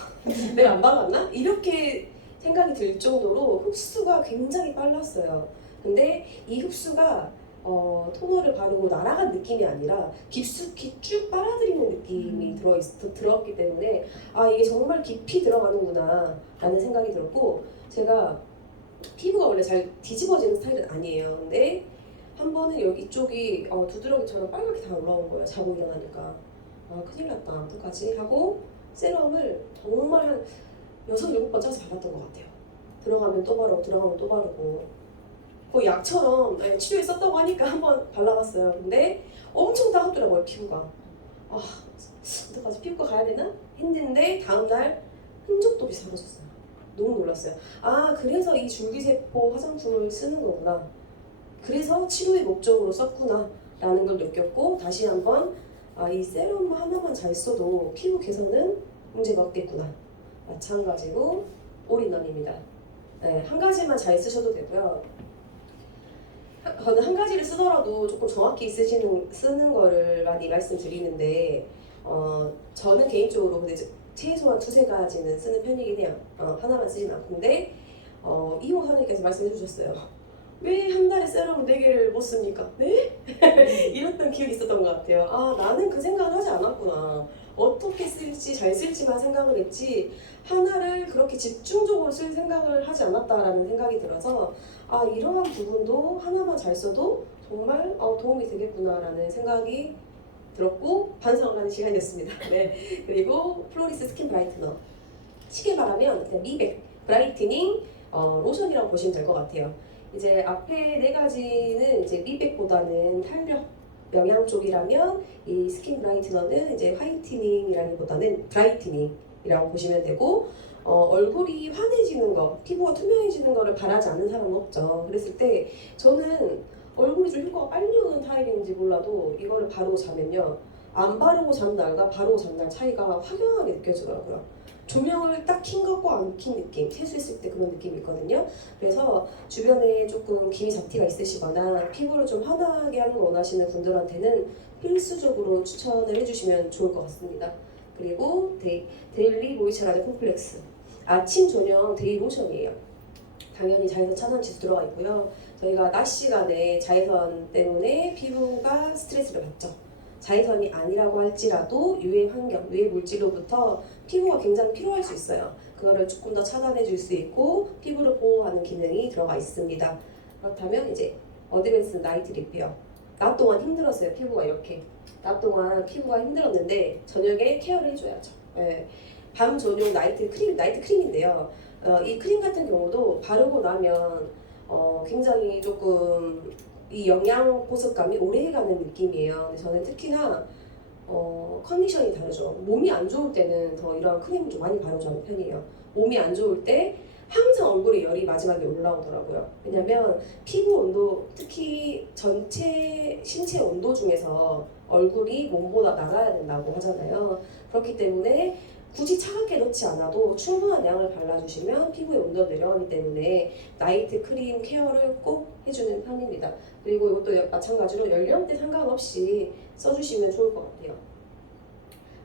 내가 안 발랐나? 이렇게 생각이 들 정도로 흡수가 굉장히 빨랐어요. 근데 이 흡수가 토너를 바르고 날아간 느낌이 아니라 깊숙이 쭉 빨아들이는 느낌이 들었기 때문에 아, 이게 정말 깊이 들어가는구나 라는 생각이 들었고, 제가 피부가 원래 잘 뒤집어지는 스타일은 아니에요. 근데 한 번은 여기 쪽이 두드러기처럼 빨갛게 다 올라온 거예요. 자고 일어나니까. 아, 큰일 났다. 어떡하지? 하고 세럼을 정말 한 6, 7번 짜서 발랐던 것 같아요. 들어가면 또 바르고 들어가면 또 바르고 거의 약처럼 치료에 썼다고 하니까 한번 발라봤어요. 근데 엄청 따갑더라고요, 피부가. 아, 어떡하지? 피부과 가야 되나? 했는데 다음날 흔적도 없이 사라졌어요. 너무 놀랐어요. 아, 그래서 이 줄기세포 화장품을 쓰는 거구나. 그래서 치료의 목적으로 썼구나 라는 걸 느꼈고, 다시 한번 이 세럼 하나만 잘 써도 피부 개선은 문제가 없겠구나. 마찬가지로 올인원입니다. 네, 한 가지만 잘 쓰셔도 되고요. 저는 한 가지를 쓰더라도 조금 정확히 쓰는 거를 많이 말씀드리는데, 저는 개인적으로 근데 최소한 2-3가지는 쓰는 편이긴 해요. 하나만 쓰진 않고. 근데 이호 사장님께서 말씀해 주셨어요. 왜 한 달에 세럼 4개를 못 씁니까? 네? 이랬던 기억이 있었던 것 같아요. 아, 나는 그 생각을 하지 않았구나. 어떻게 쓸지 잘 쓸지만 생각을 했지 하나를 그렇게 집중적으로 쓸 생각을 하지 않았다라는 생각이 들어서 아, 이러한 부분도 하나만 잘 써도 정말 도움이 되겠구나라는 생각이 들었고 반성을 하는 시간이었습니다. 네. 그리고 플로리스 스킨 브라이트너. 쉽게 말하면 그냥 미백, 브라이트닝 로션이라고 보시면 될 것 같아요. 이제 앞에 4가지는 이제 미백보다는 탄력 영양 쪽이라면 이 스킨 브라이트너는 이제 화이트닝이라기보다는 브라이트닝이라고 보시면 되고, 얼굴이 환해지는 거, 피부가 투명해지는 거를 바라지 않는 사람은 없죠. 그랬을 때 저는 얼굴이 좀 효과가 빨리 오는 타입인지 몰라도 이거를 바르고 자면요, 안 바르고 잔 날과 바르고 잔 날 차이가 확연하게 느껴지더라고요. 조명을 딱 킨 것과 안 킨 느낌, 세수했을 때 그런 느낌이 있거든요. 그래서 주변에 조금 기미 잡티가 있으시거나 피부를 좀 환하게 하는 거 원하시는 분들한테는 필수적으로 추천을 해주시면 좋을 것 같습니다. 그리고 데일리 모이처라이저 콤플렉스. 아침 저녁 데이 로션이에요. 당연히 자외선 차단 지수 들어가 있고요. 저희가 낮 시간에 자외선 때문에 피부가 스트레스를 받죠. 자외선이 아니라고 할지라도 유해 환경, 유해 물질로부터 피부가 굉장히 피로할 수 있어요. 그거를 조금 더 차단해 줄 수 있고 피부를 보호하는 기능이 들어가 있습니다. 그렇다면 이제 어드밴스 나이트 리페어. 낮 동안 힘들었어요. 피부가 이렇게. 낮 동안 피부가 힘들었는데 저녁에 케어를 해줘야죠. 네. 밤 전용 나이트 크림인데요. 이 크림 같은 경우도 바르고 나면 굉장히 조금 이 영양 보습감이 오래가는 느낌이에요. 근데 저는 특히나 컨디션이 다르죠. 몸이 안 좋을 때는 더 이런 크림을 좀 많이 바르는 편이에요. 몸이 안 좋을 때 항상 얼굴에 열이 마지막에 올라오더라고요. 왜냐면 피부 온도, 특히 전체 신체 온도 중에서 얼굴이 몸보다 낮아야 된다고 하잖아요. 그렇기 때문에 굳이 차갑게 넣지 않아도 충분한 양을 발라주시면 피부의 온도가 내려가기 때문에 나이트 크림 케어를 꼭 해주는 편입니다. 그리고 이것도 마찬가지로 연령대 상관없이 써주시면 좋을 것 같아요.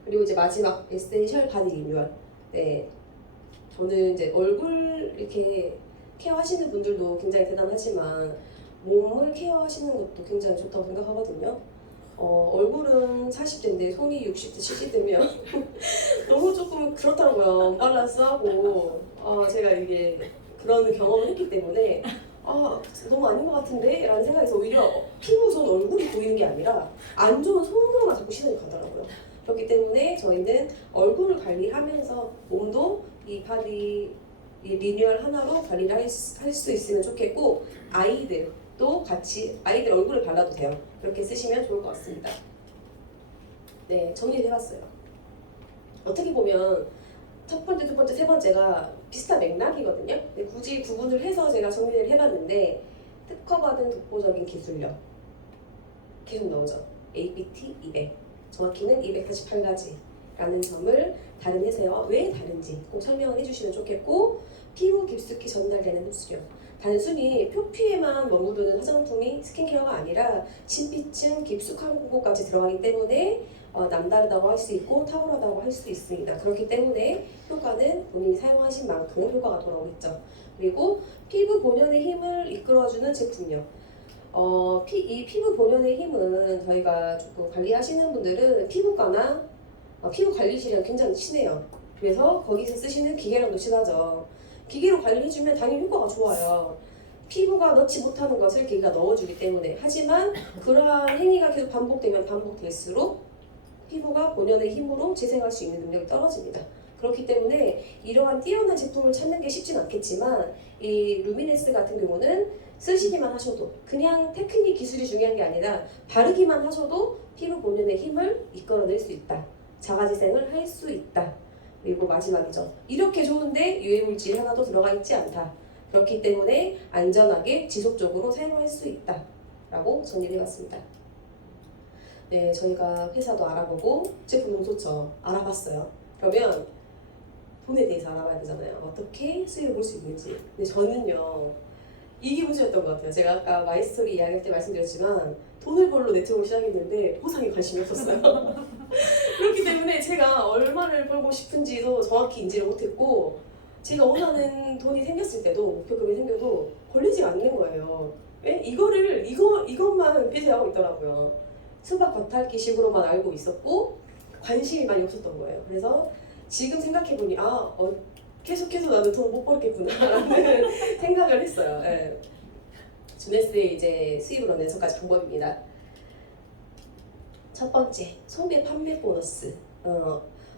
그리고 이제 마지막 에센셜 바디 리뉴얼. 네, 저는 이제 얼굴 이렇게 케어하시는 분들도 굉장히 대단하지만 몸을 케어하시는 것도 굉장히 좋다고 생각하거든요. 얼굴은 40대인데 손이 60대, 70대면 너무 조금 그렇더라고요. 언밸런스 하고 제가 이게 그런 경험을 했기 때문에 너무 아닌 것 같은데? 라는 생각에서 오히려 피부, 손, 얼굴이 보이는 게 아니라 안 좋은 손으로만 자꾸 시선이 가더라고요. 그렇기 때문에 저희는 얼굴을 관리하면서 몸도 이 바디 이 리뉴얼 하나로 관리를 할 수 있으면 좋겠고 아이들도 같이 아이들 얼굴에 발라도 돼요. 그렇게 쓰시면 좋을 것 같습니다. 네, 정리를 해봤어요. 어떻게 보면 첫 번째, 두 번째, 세 번째가 비슷한 맥락이거든요. 근데 굳이 구분을 해서 제가 정리를 해봤는데 특허받은 독보적인 기술력 계속 나오죠. APT 200 정확히는 248가지라는 점을 다른 회사와 왜 다른지 꼭 설명을 해주시면 좋겠고 피부 깊숙이 전달되는 흡수력 단순히 표피에만 머무르는 화장품이 스킨케어가 아니라 진피층 깊숙한 곳까지 들어가기 때문에 남다르다고 할 수 있고 탁월하다고 할 수 있습니다. 그렇기 때문에 효과는 본인이 사용하신 만큼 효과가 돌아오겠죠. 그리고 피부 본연의 힘을 이끌어주는 제품력. 이 피부 본연의 힘은 저희가 조금 관리하시는 분들은 피부과나 피부 관리실이랑 굉장히 친해요. 그래서 거기서 쓰시는 기계랑도 친하죠. 기계로 관리해주면 당연히 효과가 좋아요. 피부가 넣지 못하는 것을 기계가 넣어주기 때문에 하지만 그러한 행위가 계속 반복되면 반복될수록 피부가 본연의 힘으로 재생할 수 있는 능력이 떨어집니다. 그렇기 때문에 이러한 뛰어난 제품을 찾는 게 쉽진 않겠지만 이 루미네스 같은 경우는 쓰시기만 하셔도 그냥 테크닉 기술이 중요한 게 아니라 바르기만 하셔도 피부 본연의 힘을 이끌어낼 수 있다. 자가재생을 할 수 있다. 그리고 마지막이죠. 이렇게 좋은데 유해물질 하나도 들어가 있지 않다. 그렇기 때문에 안전하게 지속적으로 사용할 수 있다. 라고 정리를 해봤습니다. 네, 저희가 회사도 알아보고 제품 너무 좋죠. 알아봤어요. 그러면 돈에 대해서 알아봐야 되잖아요. 어떻게 수익을 볼 수 있는지. 근데 저는요. 이게 문제였던 것 같아요. 제가 아까 마이스토리 이야기할 때 말씀드렸지만 돈을 벌러 네트워크를 시작했는데 보상에 관심이 없었어요. 그렇기 때문에 제가 얼마를 벌고 싶은지도 정확히 인지를 못했고 제가 원하는 돈이 생겼을 때도 목표금이 생겨도 걸리지가 않는 거예요. 왜? 이것만 폐쇄하고 있더라고요. 수박 겉핥기식으로만 알고 있었고 관심이 많이 없었던 거예요. 그래서 지금 생각해보니 계속해서 나는 돈 못 벌겠구나라는 생각을 했어요. 네. 주네스의 이제 수입을 얻는 6가지 방법입니다. 첫 번째, 소매 판매 보너스.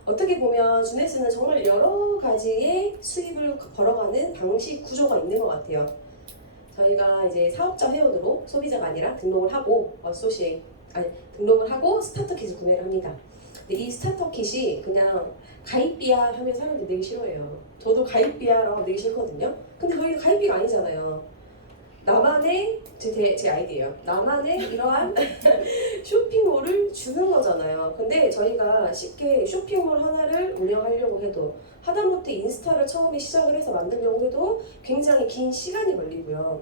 어떻게 보면 주네스는 정말 여러 가지의 수입을 벌어가는 방식 구조가 있는 것 같아요. 저희가 이제 사업자 회원으로 소비자가 아니라 등록을 하고 등록을 하고 스타터 킷을 구매를 합니다. 근데 이 스타터 킷이 그냥 가입비야 하면 사람들이 내기 싫어해요. 저도 가입비야라고 내기 싫거든요. 근데 거기는 가입비가 아니잖아요. 나만의 제 아이디어예요. 나만의 이러한 쇼핑몰을 주는 거잖아요. 근데 저희가 쉽게 쇼핑몰 하나를 운영하려고 해도 하다못해 인스타를 처음에 시작을 해서 만들려고 해도 굉장히 긴 시간이 걸리고요.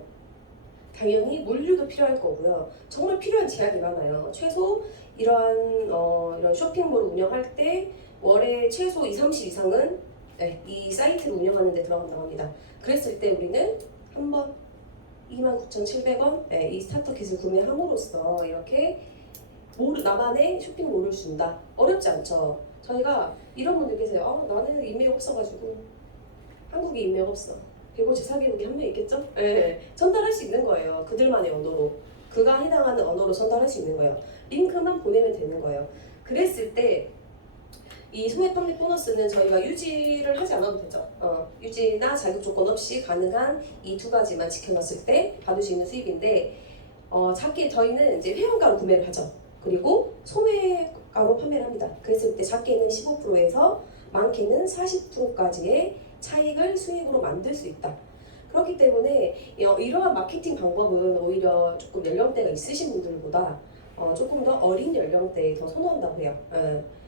당연히 물류도 필요할 거고요. 정말 필요한 제약이 많아요. 최소 이런 쇼핑몰을 운영할 때 월에 최소 2~30 이상은 이 사이트를 운영하는 데 들어간다고 합니다. 그랬을 때 우리는 한번 29,700원 이 스타터 킷을 구매함으로써 이렇게 나만의 쇼핑몰을 준다. 어렵지 않죠? 저희가 이런 분들 계세요. 나는 인맥이 없어가지고 한국에 인맥 없어. 154개국이 한 명 있겠죠? 네. 전달할 수 있는 거예요. 그들만의 언어로. 그가 해당하는 언어로 전달할 수 있는 거예요. 링크만 보내면 되는 거예요. 그랬을 때 이 소매 판매 보너스는 저희가 유지를 하지 않아도 되죠. 유지나 자격 조건 없이 가능한 이 2가지만 지켜놨을 때 받을 수 있는 수입인데 작게 저희는 이제 회원가로 구매를 하죠. 그리고 소매가로 판매를 합니다. 그랬을 때 작게는 15%에서 많게는 40%까지의 차익을 수익으로 만들 수 있다. 그렇기 때문에 이러한 마케팅 방법은 오히려 조금 연령대가 있으신 분들보다 조금 더 어린 연령대에 더 선호한다고 해요.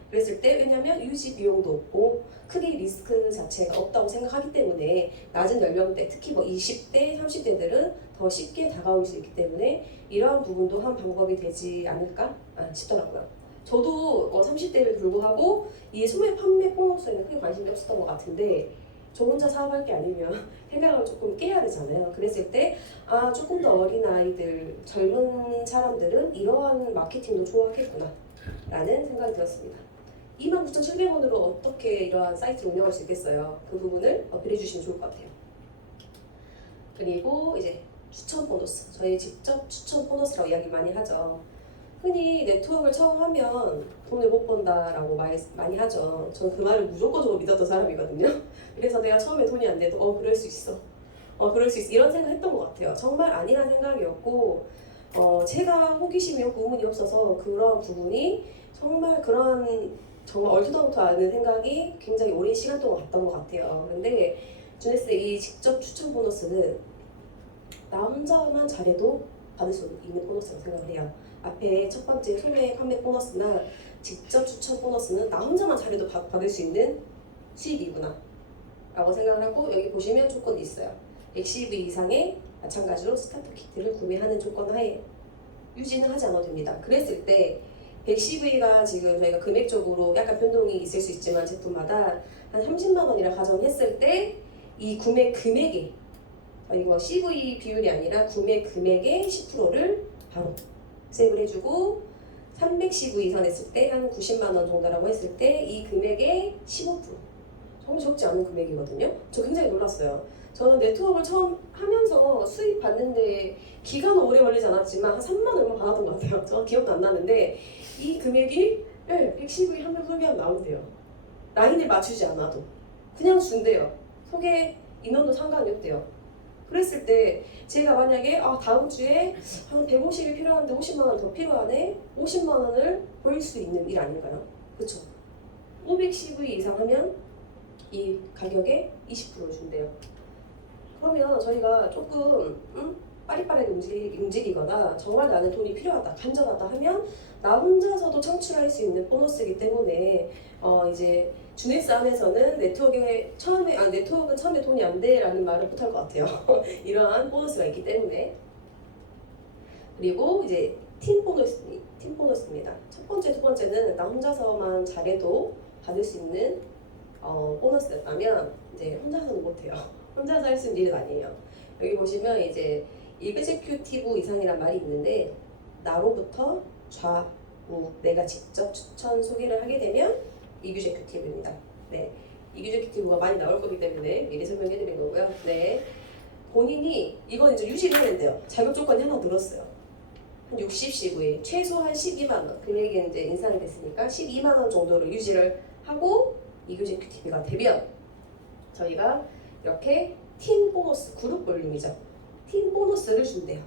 그랬을 때 왜냐면 유지 비용도 없고 크게 리스크 자체가 없다고 생각하기 때문에 낮은 연령대 특히 20대, 30대들은 더 쉽게 다가올 수 있기 때문에 이러한 부분도 한 방법이 되지 않을까 싶더라고요. 저도 30대를 불구하고 이 소매 판매 보너스에는 크게 관심이 없었던 것 같은데 저 혼자 사업할 게 아니면 생각을 조금 깨야 되잖아요. 그랬을 때 조금 더 어린 아이들, 젊은 사람들은 이러한 마케팅도 좋아하겠구나 라는 생각이 들었습니다. 29,700원으로 어떻게 이러한 사이트를 운영할 수 있겠어요? 그 부분을 어필해 주시면 좋을 것 같아요. 그리고 이제 추천 보너스, 저희 직접 추천 보너스라고 이야기 많이 하죠. 흔히 네트워크를 처음 하면 돈을 못 번다라고 많이 하죠. 저는 그 말을 무조건적으로 믿었던 사람이거든요. 그래서 내가 처음에 돈이 안 돼도 그럴 수 있어. 그럴 수 있어. 이런 생각 했던 것 같아요. 정말 아니란 생각이었고 제가 호기심이 없고 의문이 없어서 그런 부분이 정말 정말 얼토당토 않은 생각이 굉장히 오랜 시간 동안 갔던 것 같아요. 근데 주네스의 이 직접 추천 보너스는 나 혼자만 잘해도 받을 수 있는 보너스라고 생각을 해요. 앞에 첫 번째 소매 판매 보너스나 직접 추천 보너스는 나 혼자만 잘해도 받을 수 있는 수익이구나 라고 생각을 하고, 여기 보시면 조건이 있어요. 110위 이상의 마찬가지로 스타터 키트를 구매하는 조건 하에 유지는 하지 않아도 됩니다. 그랬을 때 110위가 지금 저희가 금액적으로 약간 변동이 있을 수 있지만 제품마다 한 30만 원이라 가정했을 때 이 구매 금액에 저희 뭐 CV 비율이 아니라 구매 금액의 10%를 바로 세이브를 해주고, 310위 이상 했을 때 한 90만 원 정도라고 했을 때 이 금액의 15%, 정말 적지 않은 금액이거든요. 저 굉장히 놀랐어요. 저는 네트워크를 처음 하면서 수입 받는데 기간은 오래 걸리지 않았지만 한 3만 얼마 받았던 것 같아요. 저 기억도 안 나는데 이 금액이 110위 한 명 소개하면 나온대요. 라인을 맞추지 않아도 그냥 준대요. 소개 인원도 상관이 없대요. 그랬을 때 제가 만약에 다음 주에 한 150이 필요한데 50만 원 더 필요하네, 50만 원을 벌 수 있는 일 아닌가요? 그쵸? 510위 이상 하면 이 가격에 20%를 준대요. 그러면 저희가 조금 빠릿빠릿 움직이거나 정말 나는 돈이 필요하다, 간절하다 하면 나 혼자서도 창출할 수 있는 보너스이기 때문에 이제 주네스 안에서는 네트워크는 처음에 돈이 안 돼라는 말을 못할 것 같아요. 이러한 보너스가 있기 때문에. 그리고 이제 팀 보너스입니다. 첫 번째, 두 번째는 나 혼자서만 잘해도 받을 수 있는 보너스였다면 이제 혼자서는 못해요. 혼자서 할 수 있는 일은 아니에요. 여기 보시면 이제 이그제큐티브 이상이란 말이 있는데, 나로부터 좌우 내가 직접 추천 소개를 하게 되면 이그제큐티브입니다. 네, 이그제큐티브가 많이 나올 거기 때문에 미리 설명해드린 거고요. 네, 본인이 이건 이제 유지를 해야 된대요. 자격 조건이 하나 늘었어요. 한 60시부에 최소한 12만 원, 금액이 이제 인상이 됐으니까 12만 원 정도를 유지를 하고 이그제큐티브가 되면 저희가 이렇게 팀 보너스, 그룹 볼륨이죠. 팀 보너스를 준대요.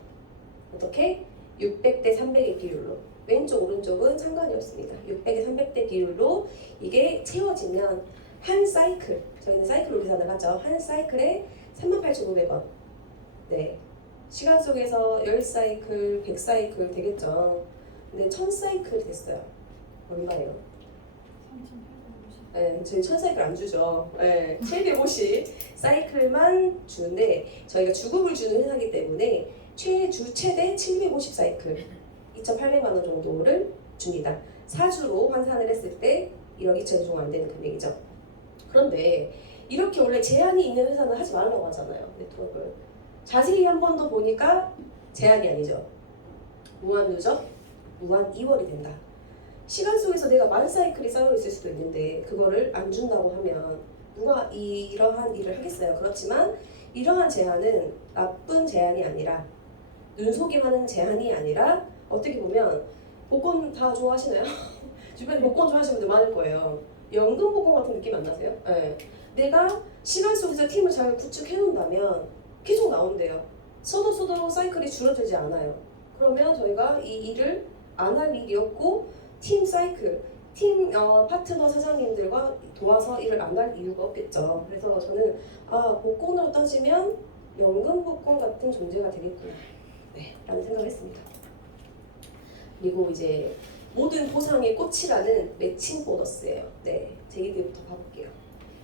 어떻게? 600대 300의 비율로. 왼쪽 오른쪽은 상관이 없습니다. 600에 300대 비율로 이게 채워지면 한 사이클, 저희는 사이클로 계산을 하죠. 한 사이클에 38,500원. 네, 시간 속에서 10사이클, 100사이클 되겠죠. 근데 1000사이클 됐어요. 얼마예요? 네, 저희 1000사이클 안 주죠. 네, 750 사이클만 주는데 저희가 주급을 주는 회사이기 때문에 최대 750 사이클 2,800만 원 정도를 줍니다. 4주로 환산을 했을 때 1억 2천이 정도 안 되는 금액이죠. 그런데 이렇게 원래 제한이 있는 회사는 하지 말라고 하잖아요. 네트워크를. 자세히 한 번 더 보니까 제한이 아니죠. 무한 누적, 무한 이월이 된다. 시간 속에서 내가 만 사이클이 쌓여 있을 수도 있는데 그거를 안 준다고 하면 누가 이러한 일을 하겠어요. 그렇지만 이러한 제한은 나쁜 제한이 아니라, 눈속임하는 제한이 아니라, 어떻게 보면 복권 다 좋아하시나요? 주변에 복권 좋아하시는 분들 많을 거예요. 연금 복권 같은 느낌 안 나세요? 네. 내가 시간 속에서 팀을 잘 구축해 놓는다면 계속 나온대요. 써도 사이클이 줄어들지 않아요. 그러면 저희가 이 일을 안 할 일이 없고 팀 사이클, 팀 파트너 사장님들과 도와서 일을 안 할 이유가 없겠죠. 그래서 저는 복권으로 따지면 연금 복권 같은 존재가 되겠구나, 네, 라는 생각을 했습니다. 그리고 이제 모든 보상의 꽃이라는 매칭 보너스예요. 네, 제이드부터 가볼게요.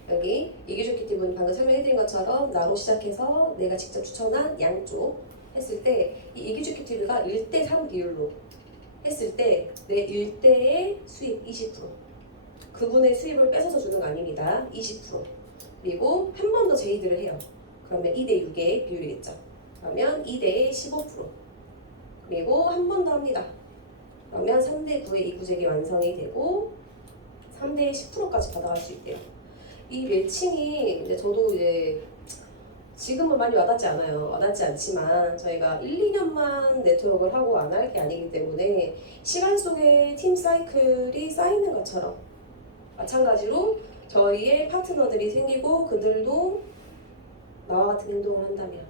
여기 이기주키티브는 방금 설명해드린 것처럼 나로 시작해서 내가 직접 추천한 양쪽 했을 때 이 이기주키티브가 1대3 비율로 했을 때 내 1대의 수입 20%, 그분의 수입을 뺏어서 주는 거 아닙니다. 20%. 그리고 한 번 더 제이드를 해요. 그러면 2대6의 비율이겠죠. 그러면 2대의 15%. 그리고 한 번 더 합니다. 그러면 3대9의 이구제기 완성이 되고 3대의 10%까지 받아갈 수 있대요. 이 매칭이 이제 저도 이제 지금은 많이 와닿지 않아요. 와닿지 않지만 저희가 1, 2년만 네트워크를 하고 안 할 게 아니기 때문에 시간 속에 팀 사이클이 쌓이는 것처럼 마찬가지로 저희의 파트너들이 생기고 그들도 나와 같은 행동을 한다면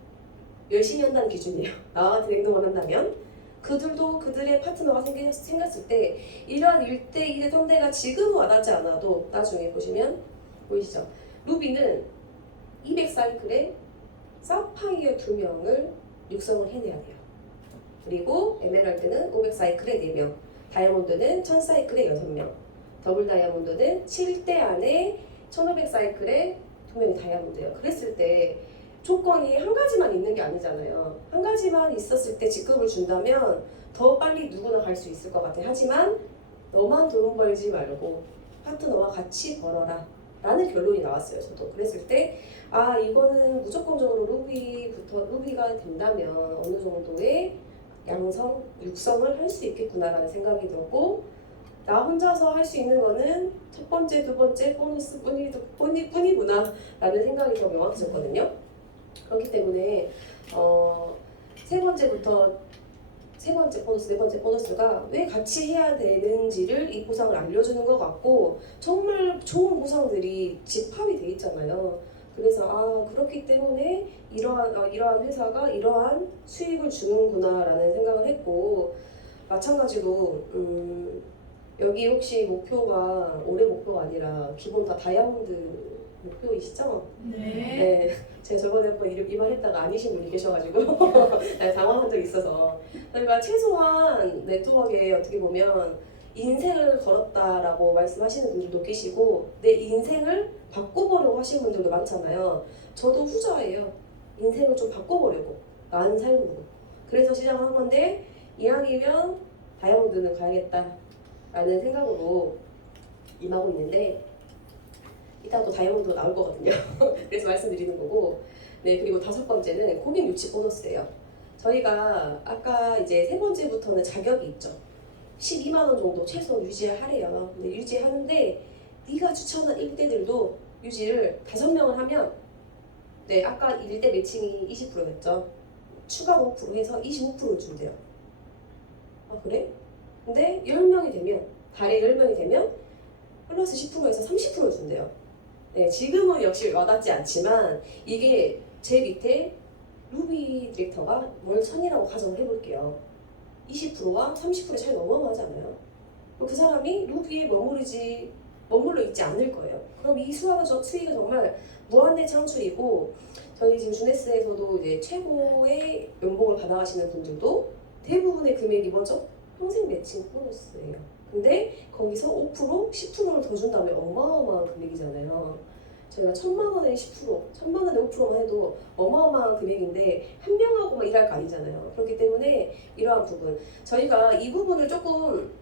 열심히 한다는 기준이에요. 나와 같은 행동을 한다면 그들도 그들의 파트너가 생겼을 때 이러한 1대 2대 상대가 지금은 와닿지 않아도 나중에 보시면 보이시죠? 루비는 200사이클에 사파이어 2명을 육성을 해내야 돼요. 그리고 에메랄드는 500사이클에 4명, 다이아몬드는 1000사이클에 6명, 더블 다이아몬드는 7대 안에 1500사이클에 2명이 다이아몬드예요. 그랬을 때 조건이 한 가지만 있는 게 아니잖아요. 한 가지만 있었을 때 직급을 준다면 더 빨리 누구나 갈 수 있을 것 같아요. 하지만 너만 돈 벌지 말고 파트너와 같이 벌어라 라는 결론이 나왔어요. 저도 그랬을 때 아 이거는 무조건적으로 루비가 된다면 어느 정도의 양성, 육성을 할 수 있겠구나라는 생각이 들었고 나 혼자서 할 수 있는 거는 첫 번째, 두 번째 보너스 뿐이구나 라는 생각이 더 명확해졌거든요. 그렇기 때문에 세 번째 보너스, 네 번째 보너스가 왜 같이 해야 되는지를 이 보상을 알려주는 것 같고 정말 좋은 보상들이 집합이 돼 있잖아요. 그래서 아 그렇기 때문에 이러한 회사가 이러한 수익을 주는구나라는 생각을 했고 마찬가지로 여기 혹시 목표가 올해 목표가 아니라 기본 다 다이아몬드 목표이시죠? 네. 제가 저번에 한번 이 말 했다가 아니신 분이 계셔가지고 당황한 적이 있어서 저희가 최소한 네트워크에 어떻게 보면 인생을 걸었다라고 말씀하시는 분들도 계시고 내 인생을 바꿔보려고 하시는 분들도 많잖아요. 저도 후자예요. 인생을 좀 바꿔보려고 나은 삶으로. 그래서 시작을 한 건데 이왕이면 다이아몬드는 가야겠다 라는 생각으로 임하고 있는데 이따 또 다이아몬드 나올 거거든요. 그래서 말씀드리는 거고 네 그리고 5번째는 고객 유치 보너스예요. 저희가 아까 이제 3번째부터는 자격이 있죠. 12만 원 정도 최소 유지하래요. 근데 유지하는데 네가 추천한 1대들도 유지를 5명을 하면 네 아까 1대 매칭이 20%였죠. 추가 5% 해서 25%를 준대요. 아 그래? 근데 10명이 되면 달에 10명이 되면 플러스 10%에서 30%를 준대요. 네, 지금은 역시 와닿지 않지만 이게 제 밑에 루비 디렉터가 월 1000이라고 가정을 해볼게요. 20%와 30%의 차이가 어마어마하지 않아요? 그 사람이 루비에 머물러 있지 않을 거예요. 그럼 이 수익은 정말 무한대 창출이고 저희 지금 주네스에서도 이제 최고의 연봉을 받아가시는 분들도 대부분의 금액이 뭐죠? 평생 매칭 보너스예요. 근데 거기서 5%, 10%를 더 준다면 어마어마한 금액이잖아요. 저희가 1000만 원에 10%, 1000만 원에 5%만 해도 어마어마한 금액인데 한 명하고만 일할 거 아니잖아요. 그렇기 때문에 이러한 부분, 저희가 이 부분을 조금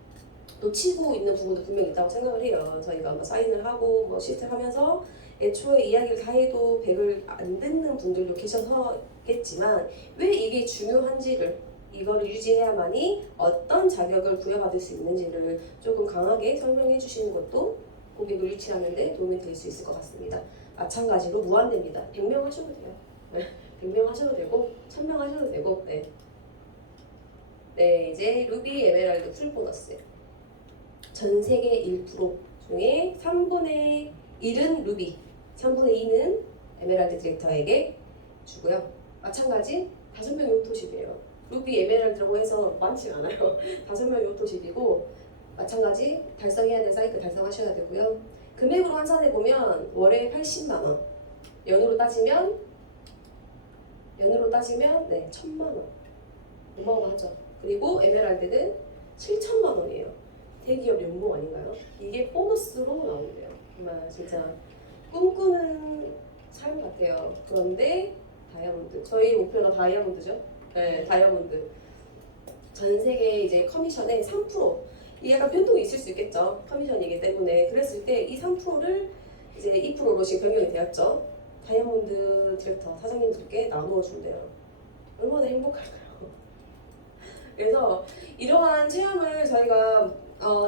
놓치고 있는 부분도 분명히 있다고 생각을 해요. 저희가 뭐 사인을 하고 뭐 시스템 하면서 애초에 이야기를 다 해도 100을 안 듣는 분들도 계셔서겠지만 왜 이게 중요한지를 이거를 유지해야만이 어떤 자격을 부여받을 수 있는지를 조금 강하게 설명해 주시는 것도 고객을 유치하는 데 도움이 될 수 있을 것 같습니다. 마찬가지로 무한대입니다. 100명 하셔도 돼요. 100명 하셔도 되고 1000명 하셔도 되고 네 이제 루비 에메랄드 풀 보너스 전 세계 1% 중에 3분의 1은 루비 3분의 2는 에메랄드 디렉터에게 주고요. 마찬가지 5명이 오토십이에요. 루비 에메랄드라고 해서 많지 않아요. 5명이 오토십이고 마찬가지 달성해야 될 사이클 달성하셔야 되고요. 금액으로 환산해 보면 월에 80만 원, 연으로 따지면 네 1000만 원, 어마어마하죠. 그리고 에메랄드는 7천만 원이에요. 대기업 연봉 아닌가요? 이게 보너스로 나온대요. 정말 진짜 꿈꾸는 삶 같아요. 그런데 다이아몬드, 저희 목표가 다이아몬드죠. 네, 다이아몬드. 전 세계 이제 커미션의 3%. 이 약간 변동이 있을 수 있겠죠. 커미션이기 때문에. 그랬을 때 이 3%를 이제 2%로 지금 변경이 되었죠. 다이아몬드 디렉터 사장님들께 나누어 준대요. 얼마나 행복할까요? 그래서 이러한 체험을 저희가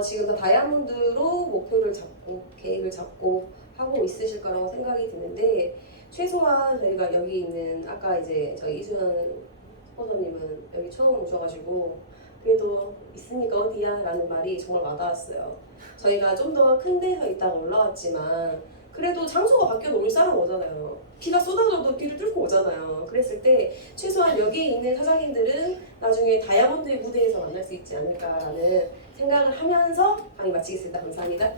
지금 다 다이아몬드로 목표를 잡고 계획을 잡고 하고 있으실 거라고 생각이 드는데 최소한 저희가 여기 있는 아까 이제 저희 이수연 스포너님은 여기 처음 오셔가지고 그래도 있으니까 어디야? 라는 말이 정말 와닿았어요. 저희가 좀 더 큰 데서 있다가 올라왔지만 그래도 장소가 바뀌어도 올 사람 오잖아요. 비가 쏟아져도 비를 뚫고 오잖아요. 그랬을 때 최소한 여기 있는 사장님들은 나중에 다이아몬드의 무대에서 만날 수 있지 않을까라는 생각을 하면서 강의 마치겠습니다. 감사합니다.